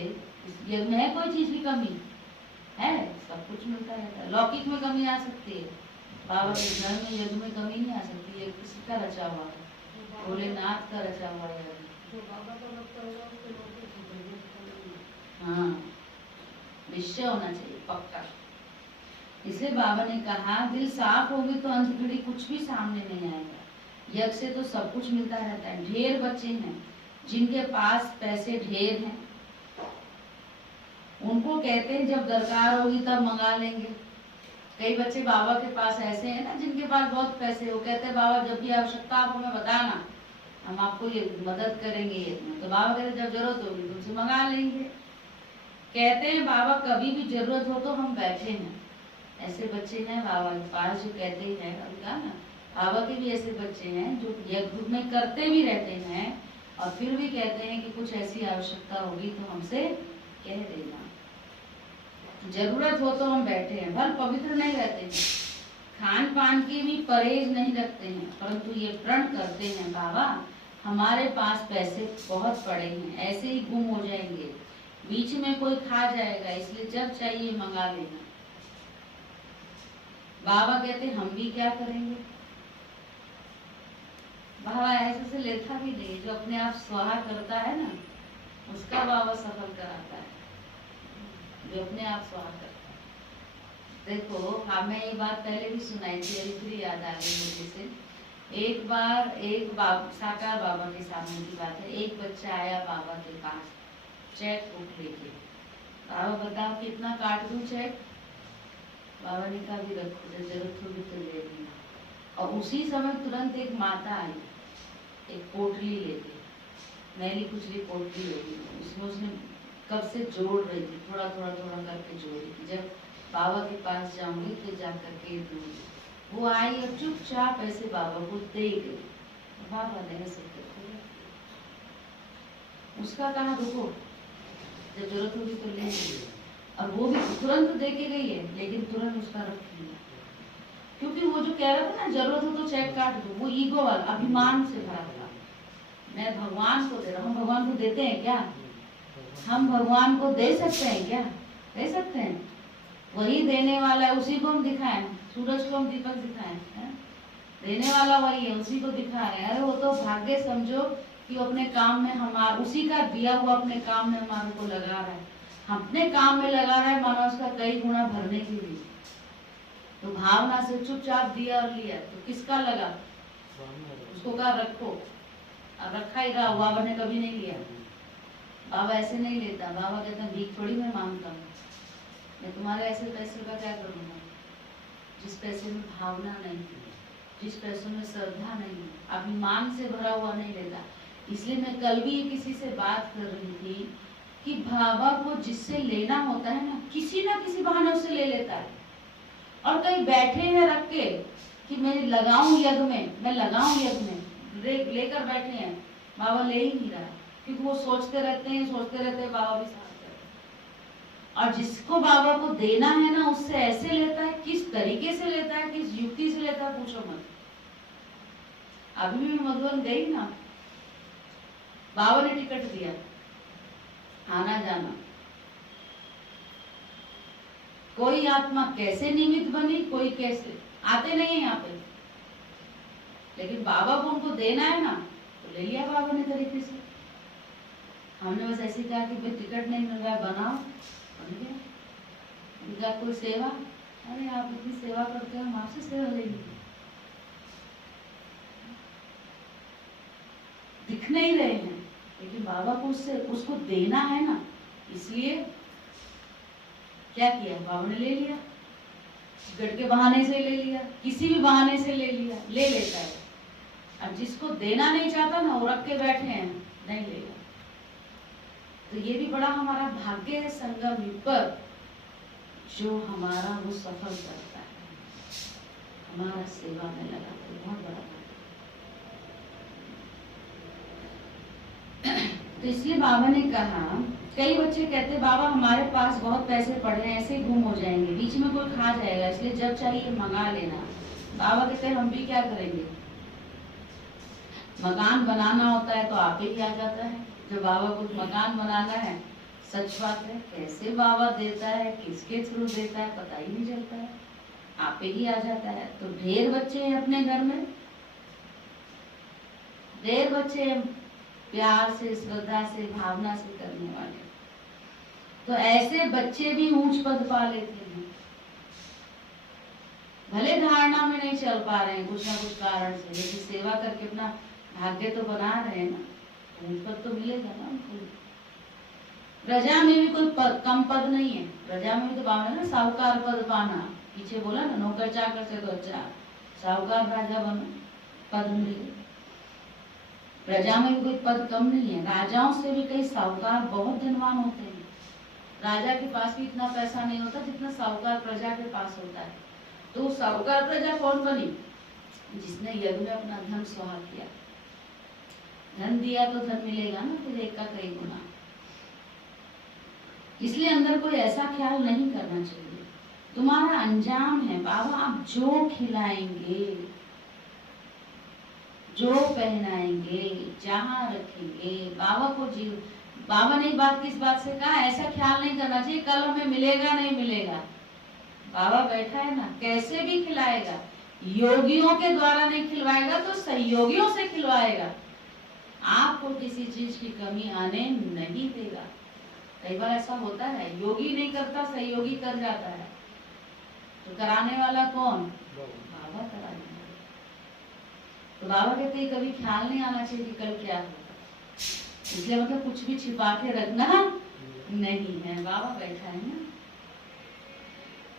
यज्ञ में है कोई चीज की कमी है, सब कुछ मिलता रहता है। लौकिक में कमी आ सकती है, बाबा के घर में यज्ञ में कमी नहीं आ सकती है। किसी का रचा हुआ है, भोलेनाथ का रचा हुआ है। हाँ, निश्चय होना चाहिए पक्का। इसलिए बाबा ने कहा दिल साफ होगी तो अंत घड़ी कुछ भी सामने नहीं आएगा। यज्ञ से तो सब कुछ मिलता रहता है। ढेर बच्चे हैं जिनके पास पैसे ढेर हैं, उनको कहते हैं जब दरकार होगी तब मंगा लेंगे। कई बच्चे बाबा के पास ऐसे हैं ना जिनके पास बहुत पैसे, वो कहते हैं बाबा जब भी आवश्यकता आप हमें बताना, हम आपको ये मदद करेंगे ये। तो बाबा कहते जब जरूरत होगी तुमसे मंगा लेंगे। कहते हैं बाबा कभी भी जरूरत हो तो हम बैठे हैं। ऐसे बच्चे हैं बाबा के पास जो कहते ही हैं, अभी कहा ना बाबा के भी ऐसे बच्चे हैं जो यज्ञ में करते भी रहते हैं और फिर भी कहते हैं कि कुछ ऐसी आवश्यकता होगी तो हमसे कह देना, जरूरत हो तो हम बैठे हैं। भले पवित्र नहीं रहते हैं, खान पान की भी परहेज नहीं रखते हैं, परंतु ये प्रण करते हैं बाबा हमारे पास पैसे बहुत पड़े हैं, ऐसे ही गुम हो जाएंगे, बीच में कोई खा जाएगा, इसलिए जब चाहिए मंगा लेना। बाबा कहते हम भी क्या करेंगे। बाबा ऐसे से लेता भी नहीं, जो अपने आप स्वाहा करता है ना उसका बाबा सफल कराता है, जो अपने आप स्वाहा करता है। देखो हमें ये बात पहले भी सुनाई थी, अभी फिर याद आ गई मुझे से। एक बार एक साकार बाबा के सामने की बात है, एक बच्चा आया बाबा के पास चेक बुक लेके। बाबा बताओ कितना काट दूं चेक। बाबा ने कहा भी रखो, जब जरूरत होगी तो ले लेना। और उसी समय तुरंत एक माता आई एक पोटली लेके, मैली कुचली पोटली होगी, उसमें उसने कब से जोड़ रही थी, थोड़ा थोड़ा थोड़ा करके जोड़ी थी, जब बाबा के पास जाऊंगी तो जा करके दूंगी। वो आई और चुपचाप ऐसे बाबा को दे गई। बाबा ने ऐसे उसका कहा रुको, जब जरूरत होगी तो ले लीजिए। और वो भी तुरंत दे के गई है, लेकिन तुरंत उसका रख लिया, क्योंकि वो जो कह रहा था ना जरूरत हो तो चेक काट दो, वो ईगो वाला अभिमान से भरा था। मैं भगवान को दे रहा हूँ, भगवान को देते हैं क्या? हम भगवान को दे सकते हैं क्या? दे सकते हैं? वही देने वाला है, उसी को हम दिखाएं, सूरज को हम दीपक दिखाएं, देने वाला वही है, उसी को दिखा रहे हैं। अरे वो तो भाग्य समझो कि अपने काम में हमारा उसी का दिया हुआ अपने काम में हमारे को लगा रहा है, हम अपने काम में लगा रहा है, मानो उसका कई गुना भरने के लिए। तो भावना से चुपचाप दिया और लिया, तो किसका लगा? उसको कहा रखो, अब रखा ही रहा। बाबा ने कभी नहीं लिया। बाबा ऐसे नहीं लेता। बाबा कहता भीख थोड़ी मैं मांगता हूँ, मैं तुम्हारे ऐसे पैसे का क्या करूँगा? जिस पैसे में भावना नहीं, जिस पैसों में श्रद्धा नहीं, अभिमान से भरा हुआ नहीं लेता। इसलिए मैं कल भी किसी से बात कर रही थी कि बाबा को जिससे लेना होता है ना किसी बहाने उससे ले लेता है। और कहीं बैठे हैं रख के कि मैं लगाऊं यज्ञ में, मैं लगाऊं यज्ञ में, लेकर बैठे हैं, बाबा ले ही नहीं रहा, क्योंकि वो सोचते रहते हैं बाबा भी साथ करते हैं। और जिसको बाबा को देना है ना, उससे ऐसे लेता है, किस तरीके से लेता है, किस युक्ति से लेता है, पूछो मत। अभी भी मधुबन गई ना, बाबा ने टिकट दिया, आना जाना। कोई आत्मा कैसे निमित्त बनी, कोई कैसे, आते नहीं है यहाँ पे, लेकिन बाबा को उनको देना है ना, तो ले लिया बाबा ने तरीके से। हमने बस ऐसे कहा कि भाई टिकट नहीं मिल रहा है, बनाओ, बन गया। उनका कोई सेवा, अरे आप इतनी सेवा करते हो, हम आपसे सेवा लेंगे। दिख नहीं रहे हैं, लेकिन बाबा को उसको देना है ना, इसलिए क्या किया, बाबा ने ले लिया, टिकट के बहाने से ले लिया, किसी भी बहाने से ले लिया, ले लेता है। अब जिसको देना नहीं चाहता ना, वो रख के बैठे हैं, नहीं लेगा। तो ये भी बड़ा हमारा भाग्य है संगम युग पर, जो हमारा वो सफल करता है, हमारा सेवा में लगा, तो बहुत बड़ा भाग्य। तो इसलिए बाबा ने कहा, कई बच्चे कहते बाबा हमारे पास बहुत पैसे पड़े हैं, ऐसे ही गुम हो जाएंगे, बीच में कोई खा जाएगा, इसलिए जब चाहिए मंगा लेना। बाबा कहते हैं हम भी क्या करेंगे, मकान बनाना होता है तो आप ही आ जाता है। जो बाबा को मकान बनाना है, सच बात है, कैसे बाबा देता है, किसके थ्रू देता है, पता ही नहीं चलता है, आप ही आ जाता है। तो ढेर बच्चे हैं अपने घर में, ढेर बच्चे हैं प्यार से, श्रद्धा से, भावना से करने वाले। तो ऐसे बच्चे भी ऊंच पद पा लेते हैं, भले धारणा में नहीं चल पा रहे हैं कुछ ना कुछ कारण से, लेकिन सेवा करके अपना भाग्य तो बना रहे हैं ना, ऊंच पद तो मिलेगा ना उनको। प्रजा में भी कोई कम पद नहीं है, प्रजा में भी तो बाबा ना साहूकार पद पाना, पीछे बोला ना, नौकर चाकर से तो अच्छा साहूकार राजा बनो, पद मिले। प्रजा में भी कोई पद कम नहीं है, राजाओं से भी कई साहूकार बहुत धनवान होते हैं। राजा के पास भी इतना पैसा नहीं होता जितना साहूकार प्रजा के पास होता है। तो साहूकार प्रजा कौन बनी, जिसने यज्ञ में अपना धन स्वाहा किया। धन दिया तो धन मिलेगा ना, फिर एक का कई गुना। इसलिए अंदर कोई ऐसा ख्याल नहीं करना चाहिए, तुम्हारा अंजाम है बाबा, आप जो खिलाएंगे, जो पहनाएंगे, जहाँ रखेंगे, बाबा को जीव। बाबा ने बात किस बात से कहा, ऐसा ख्याल नहीं करना चाहिए कल हमें मिलेगा नहीं मिलेगा। बाबा बैठा है ना, कैसे भी खिलाएगा, योगियों के द्वारा नहीं खिलवाएगा तो सहयोगियों से खिलवाएगा, आपको किसी चीज की कमी आने नहीं देगा। कई बार ऐसा होता है, योगी नहीं करता, सहयोगी कर जाता है, तो कराने वाला कौन, बाबा कराने वाला। तो बाबा कहते हैं कभी ख्याल नहीं आना चाहिए कि कल क्या होगा, इसलिए मतलब कुछ भी छिपा के रखना नहीं है। बाबा बैठा है ना,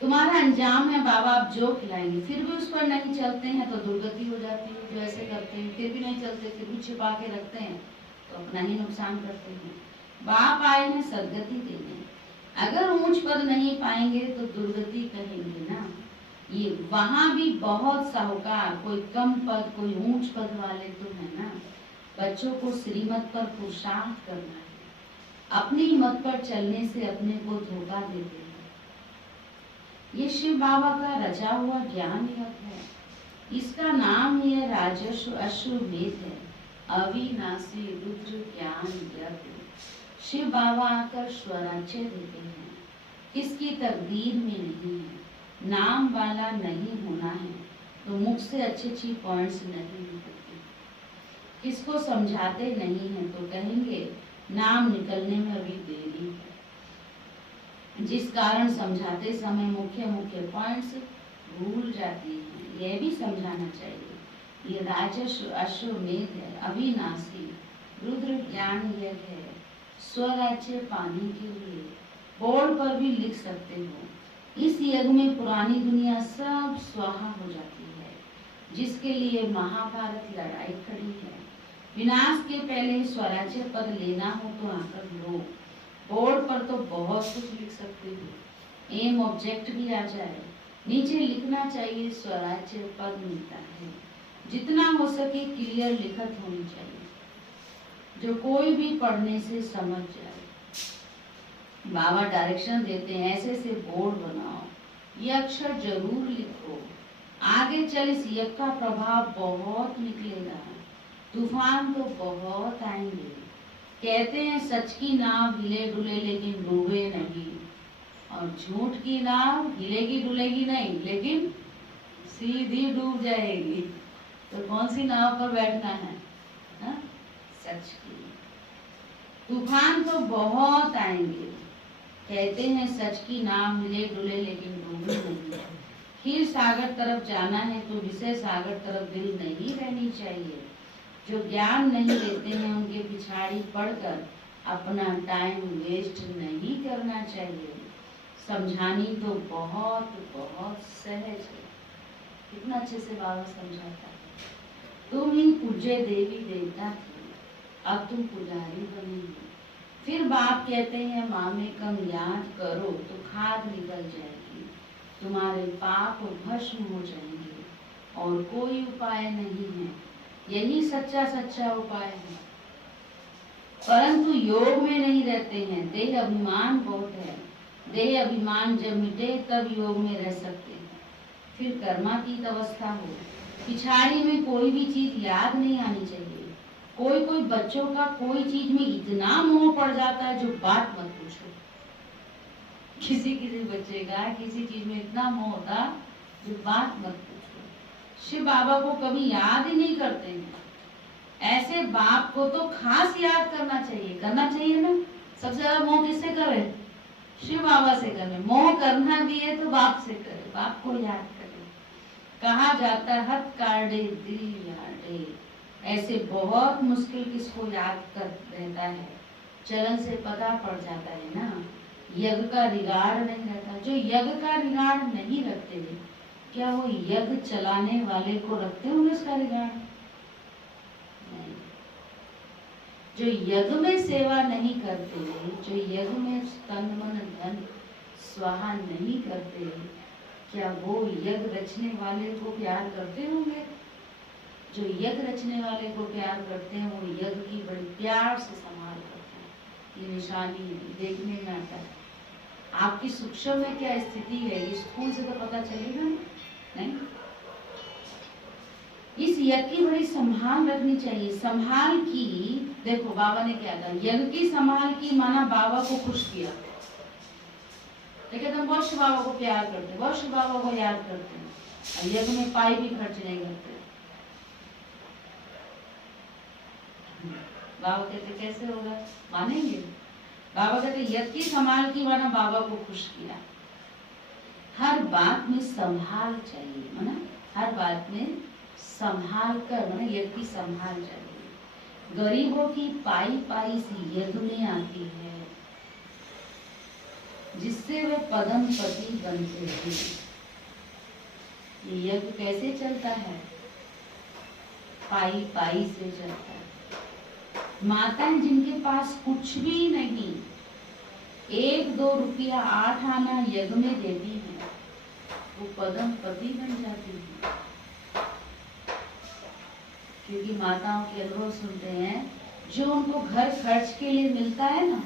तुम्हारा अंजाम है बाबा, आप जो खिलाएंगे, फिर भी उस पर नहीं चलते हैं तो दुर्गति हो जाती है। जो ऐसे करते हैं, फिर भी नहीं चलते, फिर भी छिपा के रखते हैं, तो अपना ही नुकसान करते हैं। बाप आए हैं सदगति देने, अगर ऊंच पद नहीं पाएंगे तो दुर्गति कहेंगे ना। ये वहां भी बहुत साहूकार, कोई कम पद कोई ऊंच पद वाले तो है ना। बच्चों को श्रीमत पर पुरुषार्थ करना है, अपनी मत पर चलने से अपने को धोखा देते हैं। ये शिव बाबा का रचा हुआ ज्ञान यज्ञ है, इसका नाम ही है राजस्व अश्वमेध है, अविनाशी रुद्र ज्ञान यज्ञ। शिव बाबा आकर स्वराज्य देते हैं, किसकी तकदीर में नहीं है, नाम वाला नहीं होना है तो मुख से अच्छी पॉइंट्स नहीं निकलती। किसको समझाते नहीं है तो कहेंगे नाम निकलने में अभी देरी है, जिस कारण समझाते समय मुख्य मुख्य पॉइंट्स भूल जाती हैं। यह भी समझाना चाहिए, ये राजस्व अश्वमेध है, अविनाशी रुद्र ज्ञान यज्ञ है। स्वराज्य पाने के लिए बोर्ड पर भी लिख सकते हो, इस यज्ञ में पुरानी दुनिया सब स्वाहा हो जाती है, जिसके लिए महाभारत लड़ाई खड़ी है। विनाश के पहले स्वराज्य पद लेना हो तो आकर लो, बोर्ड पर तो बहुत कुछ लिख सकते हो, एम ऑब्जेक्ट भी आ जाए, नीचे लिखना चाहिए स्वराज्य पद मिलता है। जितना हो सके क्लियर लिखत होनी चाहिए, जो कोई भी पढ़ने से समझ जाए। बाबा डायरेक्शन देते हैं, ऐसे ऐसे बोर्ड बनाओ, ये अक्षर जरूर लिखो, आगे चल इस यज्ञ का प्रभाव बहुत निकलेगा, तूफान तो बहुत आएंगे। कहते हैं सच की नाव हिले डुले लेकिन डूबे नहीं, और झूठ की नाव हिलेगी डुलेगी नहीं लेकिन सीधी डूब जाएगी। तो कौन सी नाव पर बैठना है? हा? सच की। तूफान तो बहुत आएंगे, कहते हैं सच की नाव हिले डुले लेकिन डूबे नहीं। खीर सागर तरफ जाना है तो विषय सागर तरफ दिल नहीं रहनी चाहिए। जो ज्ञान नहीं लेते हैं उनके पिछाड़ी पड़कर अपना टाइम वेस्ट नहीं करना चाहिए। समझानी तो बहुत बहुत सहज है। कितना अच्छे से बाबा समझाता है। तुम ही पूज्य देवी देवता थे, अब तुम पुजारी बनेंगे। फिर बाप कहते हैं माँ में कम याद करो तो खाद निकल जाएगी, तुम्हारे पाप भस्म हो जाएंगे और कोई उपाय नहीं है। यही सच्चा सच्चा उपाय है, परंतु योग में नहीं रहते हैं। देह अभिमान बहुत है, देह अभिमान जब मिटे तब योग में रह सकते हैं। फिर कर्मातीत अवस्था हो, पिछाड़ी में कोई भी चीज याद नहीं आनी चाहिए। कोई कोई बच्चों का कोई चीज में इतना मोह पड़ जाता है जो बात मत पूछो। किसी किसी बच्चे का किसी चीज में इतना मोह होता जो बात मत पूछो। शिव बाबा को कभी याद ही नहीं करते हैं। ऐसे बाप को तो खास याद करना चाहिए ना। सबसे ज्यादा मोह किससे करे? शिव बाबा से करे। मोह करना भी है तो बाप से करे, बाप को याद करे। कहा जाता है हथ काटे दिल यादे, ऐसे बहुत मुश्किल किसको याद कर रहता है। चलन से पता पड़ जाता है ना, यज्ञ का रिगार्ड नहीं रहता। जो यज्ञ का रिगार्ड नहीं रखते, क्या वो यज्ञ चलाने वाले को रखते होंगे उसका रिगार्ड? नहीं। जो यज्ञ में सेवा नहीं करते, जो यज्ञ में तन मन धन स्वाहा नहीं करते, क्या वो यज्ञ रचने वाले को प्यार करते होंगे? जो यज्ञ रचने वाले को प्यार करते हैं वो यज्ञ की बड़ी प्यार से संभाल करते हैं। ये निशानी देखने में आता है। आपकी सूक्ष्म में क्या स्थिति है इस स्कूल से तो पता चलेगा नहीं। इस यज्ञ की बड़ी संभाल रखनी चाहिए। संभाल की, देखो बाबा ने क्या कहा, यज्ञ की संभाल की माना बाबा को खुश किया। देखिए तुम बहुत शिव बाबा को प्यार करते, बहुत शिव बाबा को याद करते हैं, यज्ञ में पाई भी खर्च नहीं करते। बाबा कहते कैसे होगा, मानेंगे? बाबा कहते यज्ञ की संभाल की माना बाबा को खुश किया। हर बात में संभाल चाहिए, माना हर बात में संभाल कर, माना यज्ञ की संभाल चाहिए। गरीबों की पाई पाई सी यज्ञ में आती है, जिससे वे पदम पति बनते हैं। ये यज्ञ कैसे चलता है? पाई पाई से चलता है। माताएं जिनके पास कुछ भी नहीं, 1-2 रुपया 8 आना यज्ञ में देती हैं, वो पदम पति बन जाती है। क्योंकि माताओं के अनुभव सुनते हैं, जो उनको घर खर्च के लिए मिलता है ना,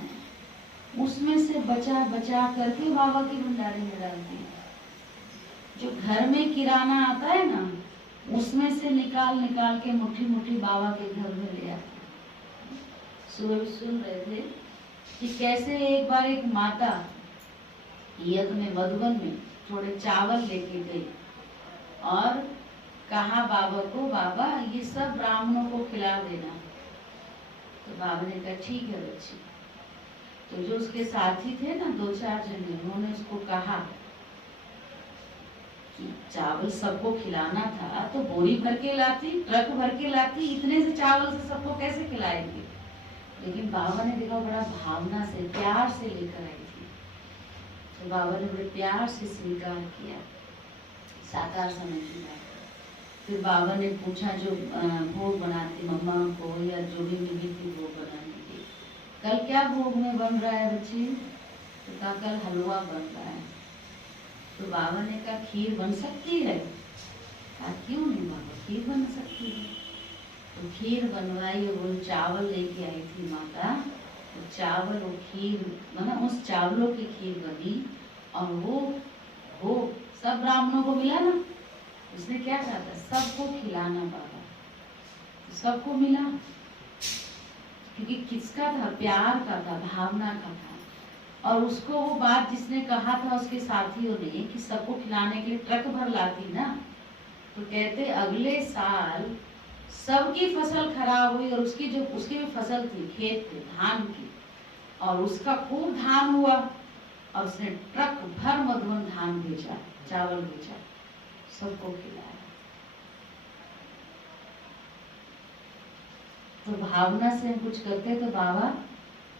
उसमें से बचा बचा करके बाबा के भंडारे में डालती है। जो घर में किराना आता है ना, उसमें से निकाल निकाल के मुट्ठी मुट्ठी बाबा के घर में ले आती है। सुबह सुन रहे थे कि कैसे एक बार एक माता यज्ञ में मधुबन में थोड़े चावल लेके गई और कहा बाबा को, बाबा ये सब ब्राह्मणों को खिला देना। तो बाबा ने कहा ठीक है बच्ची। तो जो उसके साथी थे ना 2-4 जने, उन्होंने उसको कहा कि चावल सबको खिलाना था तो बोरी भर के लाती, ट्रक भर के लाती, इतने से चावल से सबको कैसे खिलाएंगे? लेकिन बाबा ने देखा बड़ा भावना से प्यार से लेकर आई थी, तो बाबा ने बड़े प्यार से स्वीकार किया। साकार समय की बात। फिर बाबा ने पूछा जो भोग बनाती मम्मा को या जो भी मिली थी भोग बनाने की, कल क्या भोग में बन रहा है बच्ची? तो कहा कल हलवा बन रहा है। तो बाबा ने कहा खीर बन सकती है? कहा क्यों नहीं बाबा, खीर बन सकती है। तो खीर बनवाई और वो चावल लेके आई थी माता, तो चावल और खीर मतलब उस चावलों की खीर बनी और वो सब ब्राह्मणों को मिला ना। उसने क्या कहा था, सबको खिलाना बाबा, तो सबको मिला, क्योंकि किसका था, प्यार का था, भावना का था। और उसको वो बात जिसने कहा था उसके साथियों ने कि सबको खिलाने के लिए ट्रक भर लाती ना, तो कहते अगले साल सबकी फसल खराब हुई और उसकी भी फसल थी, खेत थे धान की, और उसका खूब धान हुआ और उसने ट्रक भर मधुवन धान बेचा, चावल बेचा, सबको खिलाया। तो भावना से हम कुछ करते तो बाबा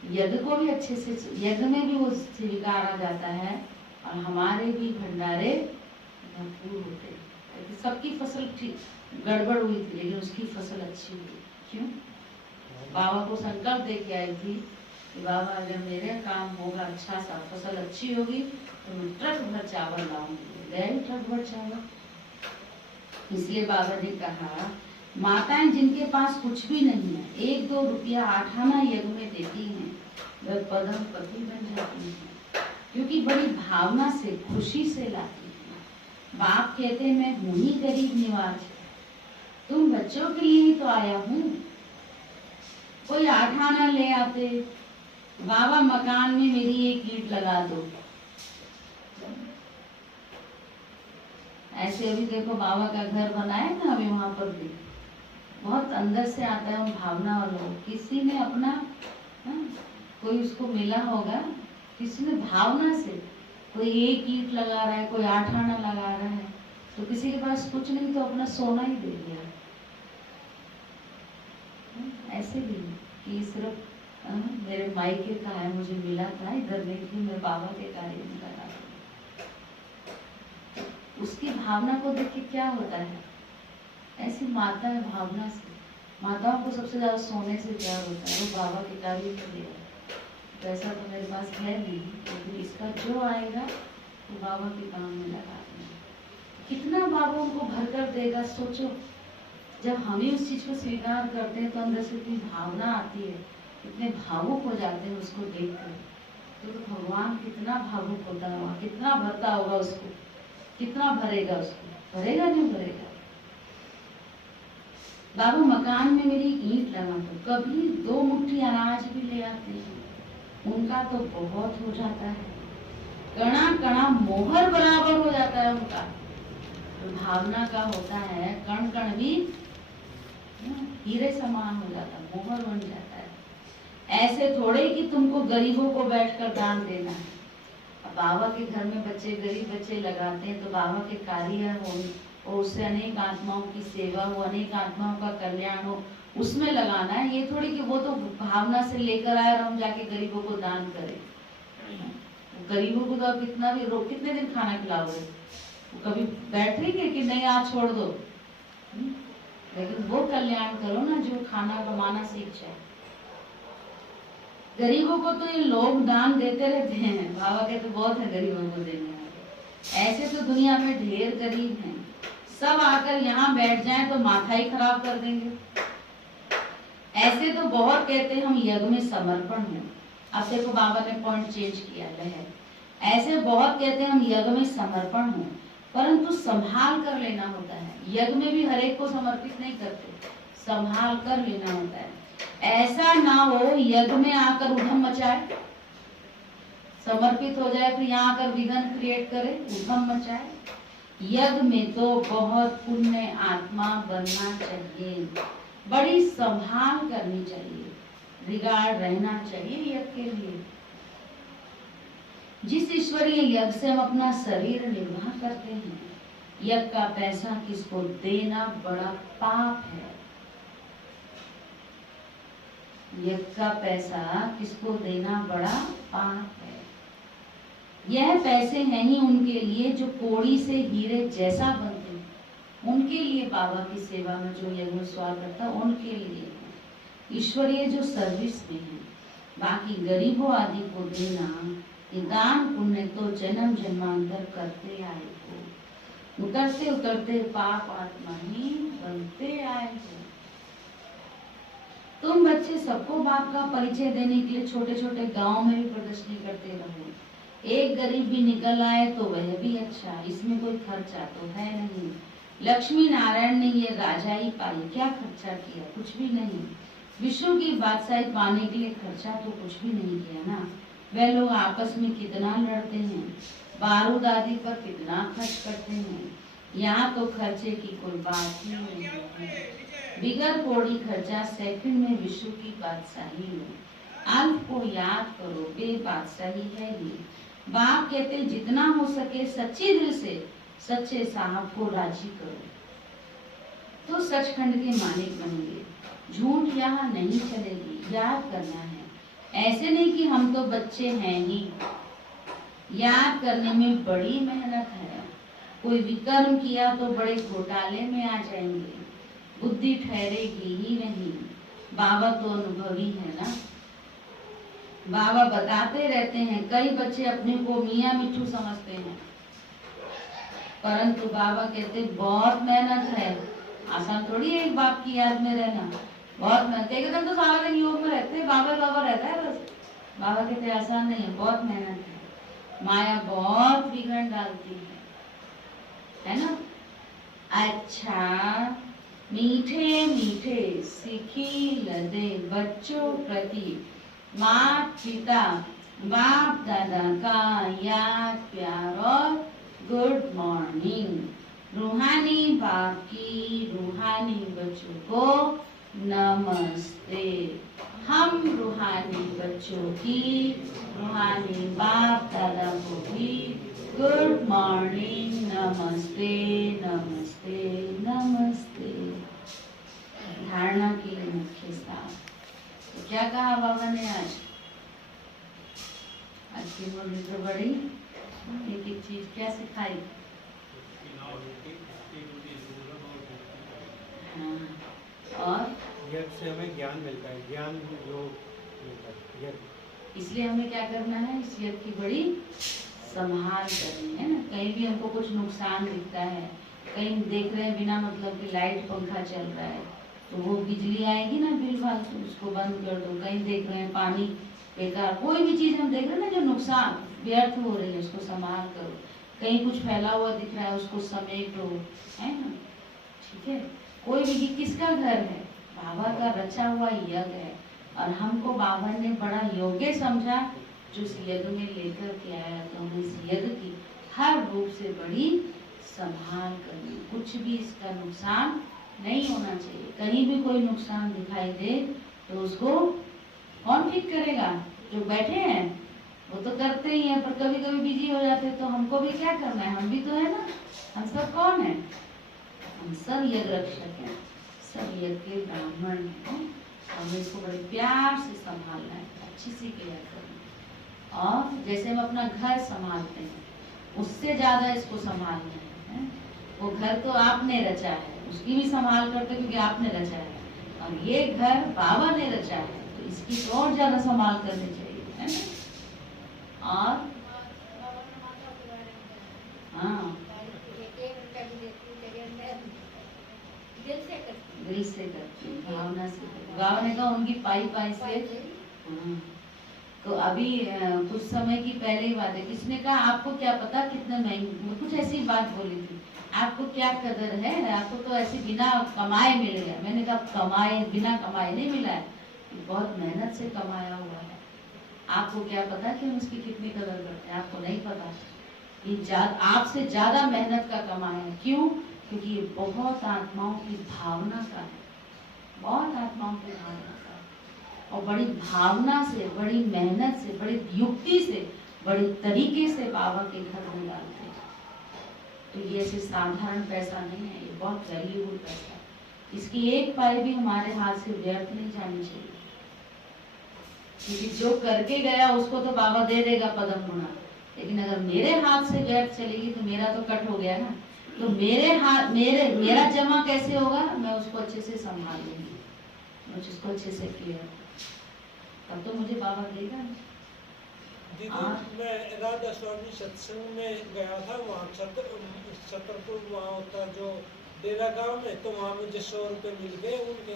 यज्ञ को भी अच्छे से, यज्ञ में भी वो स्वीकार आ जाता है और हमारे भी भंडारे भरपूर होते हैं। सबकी फसल ठीक गड़बड़ हुई थी लेकिन उसकी फसल अच्छी हुई। क्यों? बाबा को संकल्प दे के आई थी कि बाबा अगर मेरे काम होगा अच्छा सा, फसल अच्छी होगी तो मैं ट्रक भर चावल लाऊंगी। गए ट्रक भर चावल। इसलिए बाबा ने कहा माताएं जिनके पास कुछ भी नहीं है, 1-2 रुपया 8 आना यज्ञ में देती हैं, वह पदम पति बन जाती हैं, क्योंकि बड़ी भावना से खुशी से लाती हैं। बाप कहते मैं हूँ ही गरीब निवाज, तुम बच्चों के लिए ही तो आया हूँ। कोई 8 आना ले आते, बाबा मकान में मेरी एक ईंट लगा दो। ऐसे अभी देखो बाबा का घर बनाया ना, अभी वहां पर भी बहुत अंदर से आता है, भावना वालों, किसी ने अपना कोई उसको मिला होगा, किसी ने भावना से, कोई एक ईंट लगा रहा है, कोई 8 आना लगा रहा है, तो किसी के पास कुछ नहीं तो अपना सोना ही दे दिया। ऐसे भी कि सिर्फ मेरे मायके का है, मुझे मिला था, इधर नहीं थी, मैं बाबा के कार्य में लगा। उसकी भावना को देख के क्या होता है, ऐसी माता है भावना से। माताओं को सबसे ज्यादा सोने से प्यार होता है, वो बाबा के कार्य में दिया। पैसा तो मेरे पास है नहीं, लेकिन इसका जो आएगा वो बाबा के काम में लगा देंगे। कितना बाबा उनको भर कर देगा, सोचो। जब हम ही उस चीज को स्वीकार करते हैं तो अंदर से इतनी भावना आती है, इतने भावुक हो जाते हैं उसको देखकर। तो भगवान कितना भावुक होता होगा, कितना भरता होगा उसको, कितना भरेगा उसको, भरेगा नहीं भरेगा। बाबू मकान में मेरी ईंट लगा दो, कभी 2 मुट्ठी अनाज भी ले आते हैं, उनका तो बहुत हो जाता है, कणा कणा मोहर बराबर हो जाता है उनका। तो भावना का होता है कण कण भी हीरे समान हो जाता है, मोहर बन जाता है। ऐसे थोड़े कि तुमको गरीबों को बैठकर दान देना है। अब बाबा के घर में बच्चे, गरीब बच्चे लगाते हैं तो बाबा के कार्य हो और उससे अनेक आत्माओं की सेवा हो, अनेक आत्माओं का कल्याण हो, उसमें लगाना है। ये थोड़ी कि वो तो भावना से लेकर आए और हम जाके गरीबों को दान करें। गरीबों को तो आप कितना भी कितने दिन खाना खिलाओगे, वो कभी बैठेंगे कि नहीं आज छोड़ दो। लेकिन वो कल्याण करो ना जो खाना कमाना सीख जाए। गरीबों को तो ये लोग दान देते रहते हैं, बाबा के तो बहुत है गरीबों को देने वाले। ऐसे तो दुनिया में ढेर गरीब हैं, सब आकर यहाँ बैठ जाएं तो माथा ही खराब कर देंगे। ऐसे तो बहुत कहते हैं हम यज्ञ में समर्पण हैं। अब देखो बाबा ने पॉइंट चेंज किया है। ऐसे बहुत कहते हैं हम यज्ञ में समर्पण हूँ, परंतु संभाल कर लेना होता है। यज्ञ में भी हर एक को समर्पित नहीं करते, संभाल कर लेना होता है। ऐसा ना हो यज्ञ में आकर उधम मचाए, समर्पित हो जाए फिर यहाँ आकर विघ्न क्रिएट करे, उधम मचाए। यज्ञ में तो बहुत पुण्य आत्मा बनना चाहिए, बड़ी संभाल करनी चाहिए, रिगार्ड रहना चाहिए यज्ञ के लिए। जिस ईश्वरीय यज्ञ से हम अपना शरीर निर्वाह करते हैं, यज्ञ का पैसा किसको देना बड़ा पाप है। यज्ञ का पैसा किसको देना बड़ा पाप है। यह पैसे हैं ही उनके लिए जो कोड़ी से हीरे जैसा बनते हैं, उनके लिए बाबा की सेवा में जो यज्ञ स्वार करता है उनके लिए है। ईश्वरीय जो सर्विस में है, बाकी गरीबों आदि को देना ये दान पुण्य तो जन्म जन्मांतर करते आए हो, उतरते उतरते पाप आत्मा ही बनते आए हो। तुम बच्चे सबको बाप का परिचय देने के लिए छोटे छोटे गांव में भी प्रदर्शनी करते रहो। एक गरीब भी निकल आए तो वह भी अच्छा, इसमें कोई खर्चा तो है नहीं। लक्ष्मी नारायण ने ये राजाई पाई, क्या खर्चा किया? कुछ भी नहीं। विष्णु की बादशाही पाने के लिए खर्चा तो कुछ भी नहीं किया ना। वे लोग आपस में कितना लड़ते हैं, बारूद आदि पर कितना खर्च करते हैं। यहाँ तो खर्चे की कोई बात ही नहीं है। बिगर कोड़ी खर्चा सेकंड में विश्व की बादशाही में। अल्प को याद करो, बे बादशाही है ये। बाप कहते जितना हो सके सच्चे दिल से सच्चे साहब को राजी करो तो सचखंड के मालिक बनेंगे। झूठ यहाँ नहीं चलेगी, याद करना है। ऐसे नहीं कि हम तो बच्चे हैं ही, याद करने में बड़ी मेहनत है। कोई विकर्म किया तो बड़े घोटाले में आ जाएंगे, बुद्धि ठहरेगी ही नहीं। बाबा तो अनुभवी है ना, बाबा बताते रहते हैं। कई बच्चे अपने को मियाँ मिट्ठू समझते हैं, परंतु बाबा कहते बहुत मेहनत है। आसान थोड़ी है एक बाप की याद में रहना, बहुत मेहनत। एक दिन तो सारा दिन योग में रहते, बाबा बाबा रहता है बस। बाबा कहते आसान नहीं है, बहुत मेहनत है। माया बहुत बिगड़ डालती है ना। अच्छा, मीठे मीठे सीखी लदे बच्चों प्रति माँ पिता बाप दादा का याद प्यार और गुड मॉर्निंग। रूहानी बाप की रूहानी बच्चों को नमस्ते। हम रूहानी बच्चों की रूहानी बाप दादा को भी गुड मॉर्निंग, नमस्ते नमस्ते नमस्ते। धारणा की मुख्य सार तो क्या कहा बाबा ने आज की मुरली तो बड़ी एक एक चीज क्या सिखाई। हाँ, और यज्ञ से हमें ज्ञान मिलता है, ज्ञान योग मिलता है यज्ञ। इसलिए हमें क्या करना है, इस यज्ञ की बड़ी संभाल करनी है ना। कहीं भी हमको कुछ नुकसान दिखता है, कहीं देख रहे हैं बिना मतलब की लाइट पंखा चल रहा है तो वो बिजली आएगी ना बिल फालतू, उसको बंद कर दो। कहीं देख रहे हैं पानी बेकार, कोई भी चीज हम देख रहे हैं ना जो नुकसान व्यर्थ हो रही है उसको संभाल करो। कहीं कुछ फैला हुआ दिख रहा है उसको समेटो, है ना। ठीक है, कोई भी किसका घर है, बाबा का रचा हुआ यज्ञ है और हमको बाबा ने बड़ा योग्य समझा जो इस यज्ञ में लेकर के आया। तो हमें इस यज्ञ की हर रूप से बड़ी संभाल करनी, कुछ भी इसका नुकसान नहीं होना चाहिए। कहीं भी कोई नुकसान दिखाई दे तो उसको कौन ठीक करेगा, जो बैठे हैं वो तो करते ही हैं, पर कभी कभी बिजी हो जाते हैं तो हमको भी क्या करना है, हम भी तो है ना। हम सब कौन है, हम सब यज्ञ रक्षक हैं, सब यज्ञ के ब्राह्मण हैं। हमें इसको बड़े प्यार से संभालना है, अच्छी सी केयर करना। और जैसे हम अपना घर संभालते हैं उससे ज्यादा इसको संभालना है। वो घर तो आपने रचा है, उसकी भी संभाल करते क्योंकि आपने रचा है, और ये घर बाबा ने रचा है तो इसकी तो और ज्यादा संभाल करनी चाहिए, है ना। और हाँ, दिल से करती हूँ, भावना से करती। बाबा ने कहा उनकी पाई पाई से। हाँ, तो अभी कुछ समय की पहले ही बात है, किसने कहा आपको क्या पता कितना महंगी, कुछ ऐसी बात बोली थी, आपको क्या कदर है, आपको तो ऐसे बिना कमाए मिल गया। मैंने कहा कमाए बिना कमाए नहीं मिला है, बहुत मेहनत से कमाया हुआ है। आपको क्या पता कि हम उसकी कितनी कदर करते हैं, आपको नहीं पता। ये आपसे ज्यादा मेहनत का कमाया है। क्यों? क्योंकि ये बहुत आत्माओं की भावना का है, बहुत आत्माओं की भावना का है। और बड़ी भावना से, बड़ी मेहनत से, बड़ी युक्ति से, बड़ी तरीके से बाबा के घर में डालते हैं। तो ये ऐसे साधारण पैसा नहीं है, ये बहुत वैल्यूबल पैसा है। इसकी एक पाई भी हमारे हाथ से व्यर्थ नहीं जानी चाहिए, क्योंकि जो करके गया उसको तो बाबा दे देगा पदम गुना, लेकिन अगर मेरे हाथ से व्यर्थ चलेगी तो मेरा तो कट हो गया ना। तो मेरे हाथ मेरा जमा कैसे होगा, मैं उसको अच्छे से संभाल लूंगी, मैं उसको अच्छे से केयर, तब तो मुझे बाबा देगा। मैं राधा स्वामी सत्संग में गया था, वहाँ छतरपुर, वहाँ होता जो डेरा गांव में, तो वहाँ मुझे 100 रुपये मिल गए उनके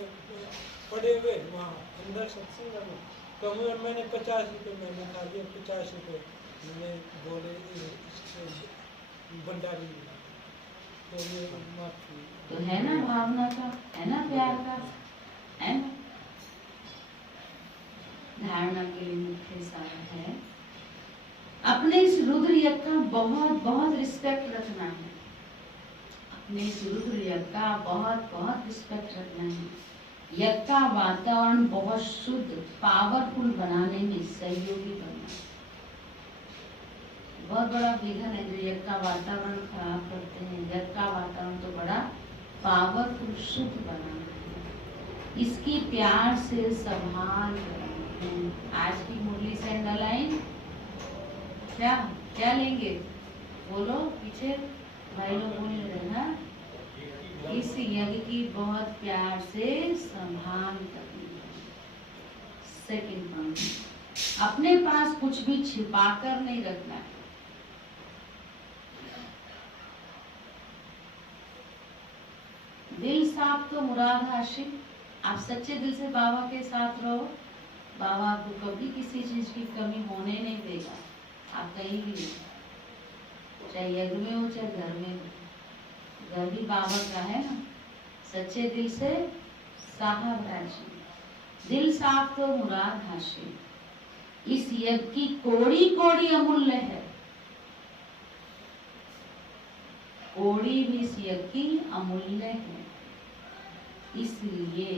पड़े हुए वहाँ अंदर सत्संग में। तो मैंने 50 रुपये मैंने खा लिया, 50 रुपये मैंने बोले भंडारी मिला, तो ये माफी। तो है ना भावना का, है ना प्यार का, है ना। धारणा के लिए मुख्य सार है अपने इस रुद्र यज्ञ का बहुत बहुत रिस्पेक्ट रखना है। अपने इस रुद्र यज्ञ का बहुत बहुत रिस्पेक्ट रखना है। यज्ञ का वातावरण बहुत शुद्ध पावरफुल बनाने में सहयोगी बनना है। बहुत बड़ा विघन है जो यज्ञ का वातावरण खराब करते हैं। यज्ञ का वातावरण तो बड़ा पावरफुल शुद्ध बनाना है। इसकी प्यार से संभाल करना है। आज की मुरली से अंडरलाइन क्या क्या लेंगे, बोलो पीछे भाई लोग बोल रहे हैं। इस यज्ञ की बहुत प्यार से संभाल करनी है। सेकंड पॉइंट, अपने पास कुछ भी छिपा कर नहीं रखना है। दिल साफ तो मुराद हासिल। आप सच्चे दिल से बाबा के साथ रहो, बाबा आपको कभी किसी चीज की कमी होने नहीं देगा। आप कहीं भी नहीं, चाहे यज्ञ में हो चाहे घर में हो, घर भी बाबा का है ना। सच्चे दिल से साहब राजी, दिल साफ तो मुराद हासिल। इस यज्ञ की कोड़ी कोड़ी अमूल्य है। कोड़ी भी इस यज्ञ की अमूल्य है, इसलिए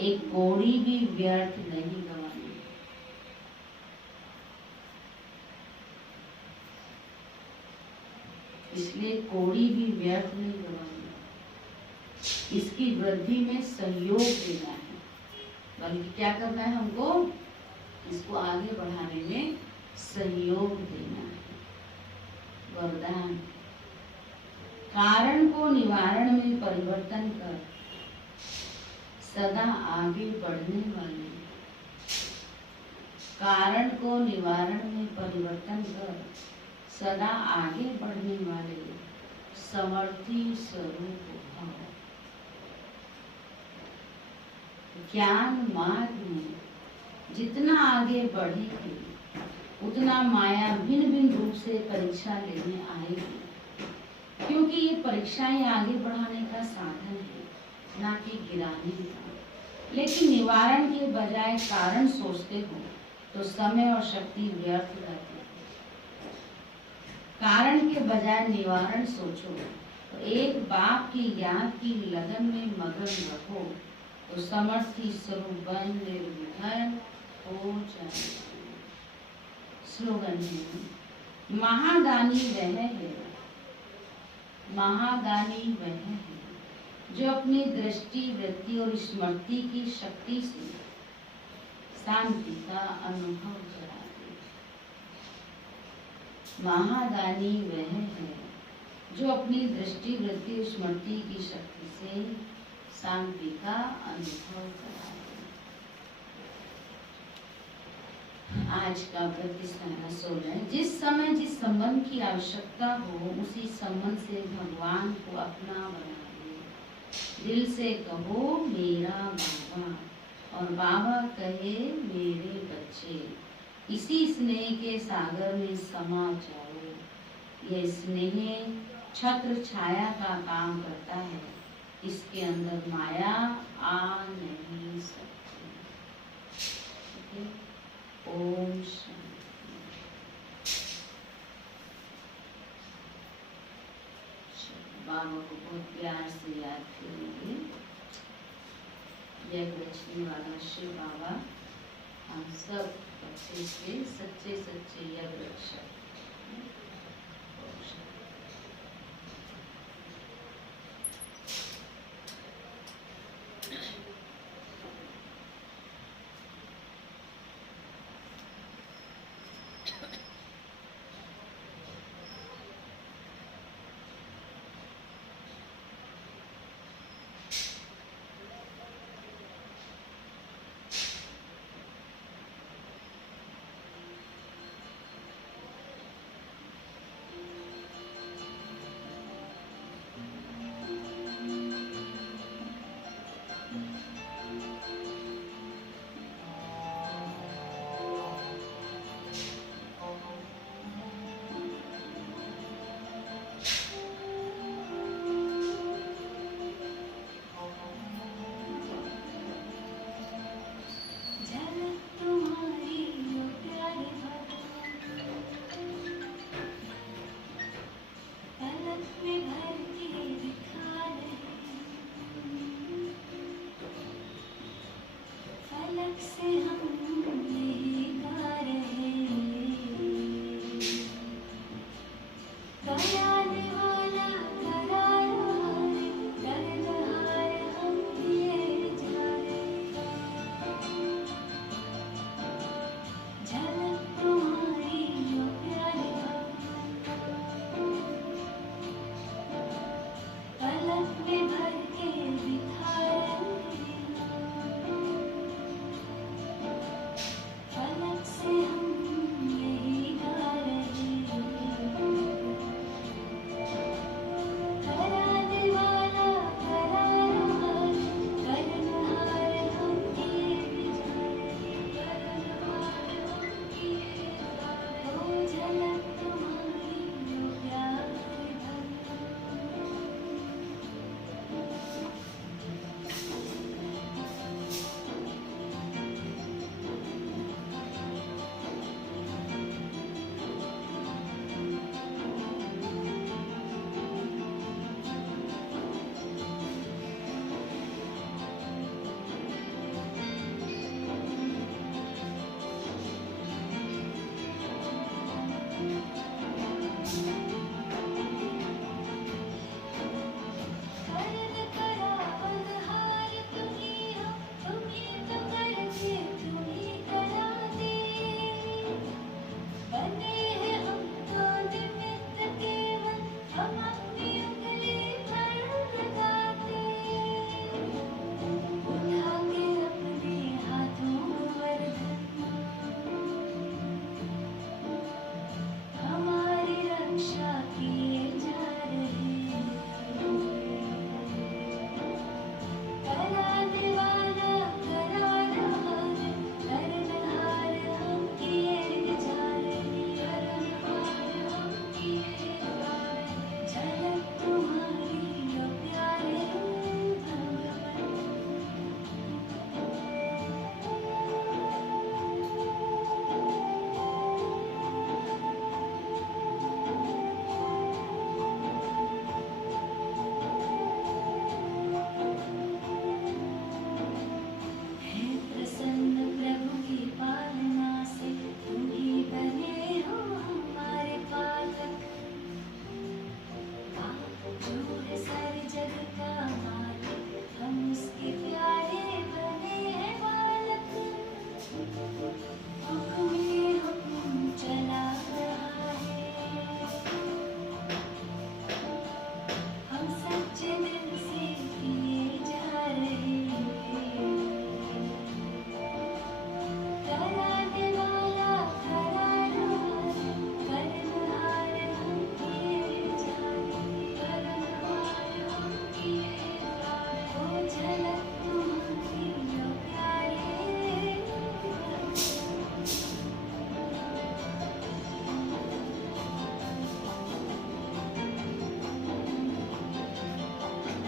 एक कोड़ी भी व्यर्थ नहीं गवानी। इसलिए कोड़ी भी व्यर्थ नहीं गवानी। इसकी वृद्धि में सहयोग देना है, बल्कि क्या करना है हमको, इसको आगे बढ़ाने में सहयोग देना है। वरदान, कारण को निवारण में परिवर्तन कर सदा आगे बढ़ने वाले, कारण को निवारण में परिवर्तन कर सदा आगे बढ़ने वाले समर्थी स्वरूप भव। ज्ञान मार्ग में जितना आगे बढ़ेंगे उतना माया भिन्न भिन्न रूप से परीक्षा लेने आएगी, क्योंकि ये परीक्षाएं आगे बढ़ाने का साधन है, ना कि गिराने का। लेकिन निवारण के बजाय कारण सोचते हो तो समय और शक्ति व्यर्थ जाती है। कारण के बजाय निवारण सोचो तो एक बाप की याद की लगन में मगन रहो तो समर्थी स्वरूप बन निर्विघ्न हो जाए। स्लोगन है, महादानी वह है, महादानी वह है जो अपनी दृष्टि वृत्ति और स्मृति की शक्ति से शांति का अनुभव कराए। महादानी वह है जो अपनी दृष्टि वृत्ति और स्मृति की शक्ति से शांति का अनुभव कराए। आज का प्रतिष्ठान 16, जिस समय जिस संबंध की आवश्यकता हो उसी संबंध से भगवान को अपना बना दे। दिल से कहो मेरा बाबा और बाबा कहे मेरे बच्चे। इसी स्नेह के सागर में समा जाओ। यह स्नेह छत्र छाया का काम करता है, इसके अंदर माया आ नहीं सकती। ओम शांति। बाबा को बहुत प्यार से याद करेंगे। यह लक्ष्मी वाला शिव बाबा हम सब अच्छे से सच्चे सच्चे यज्ञ रक्षक।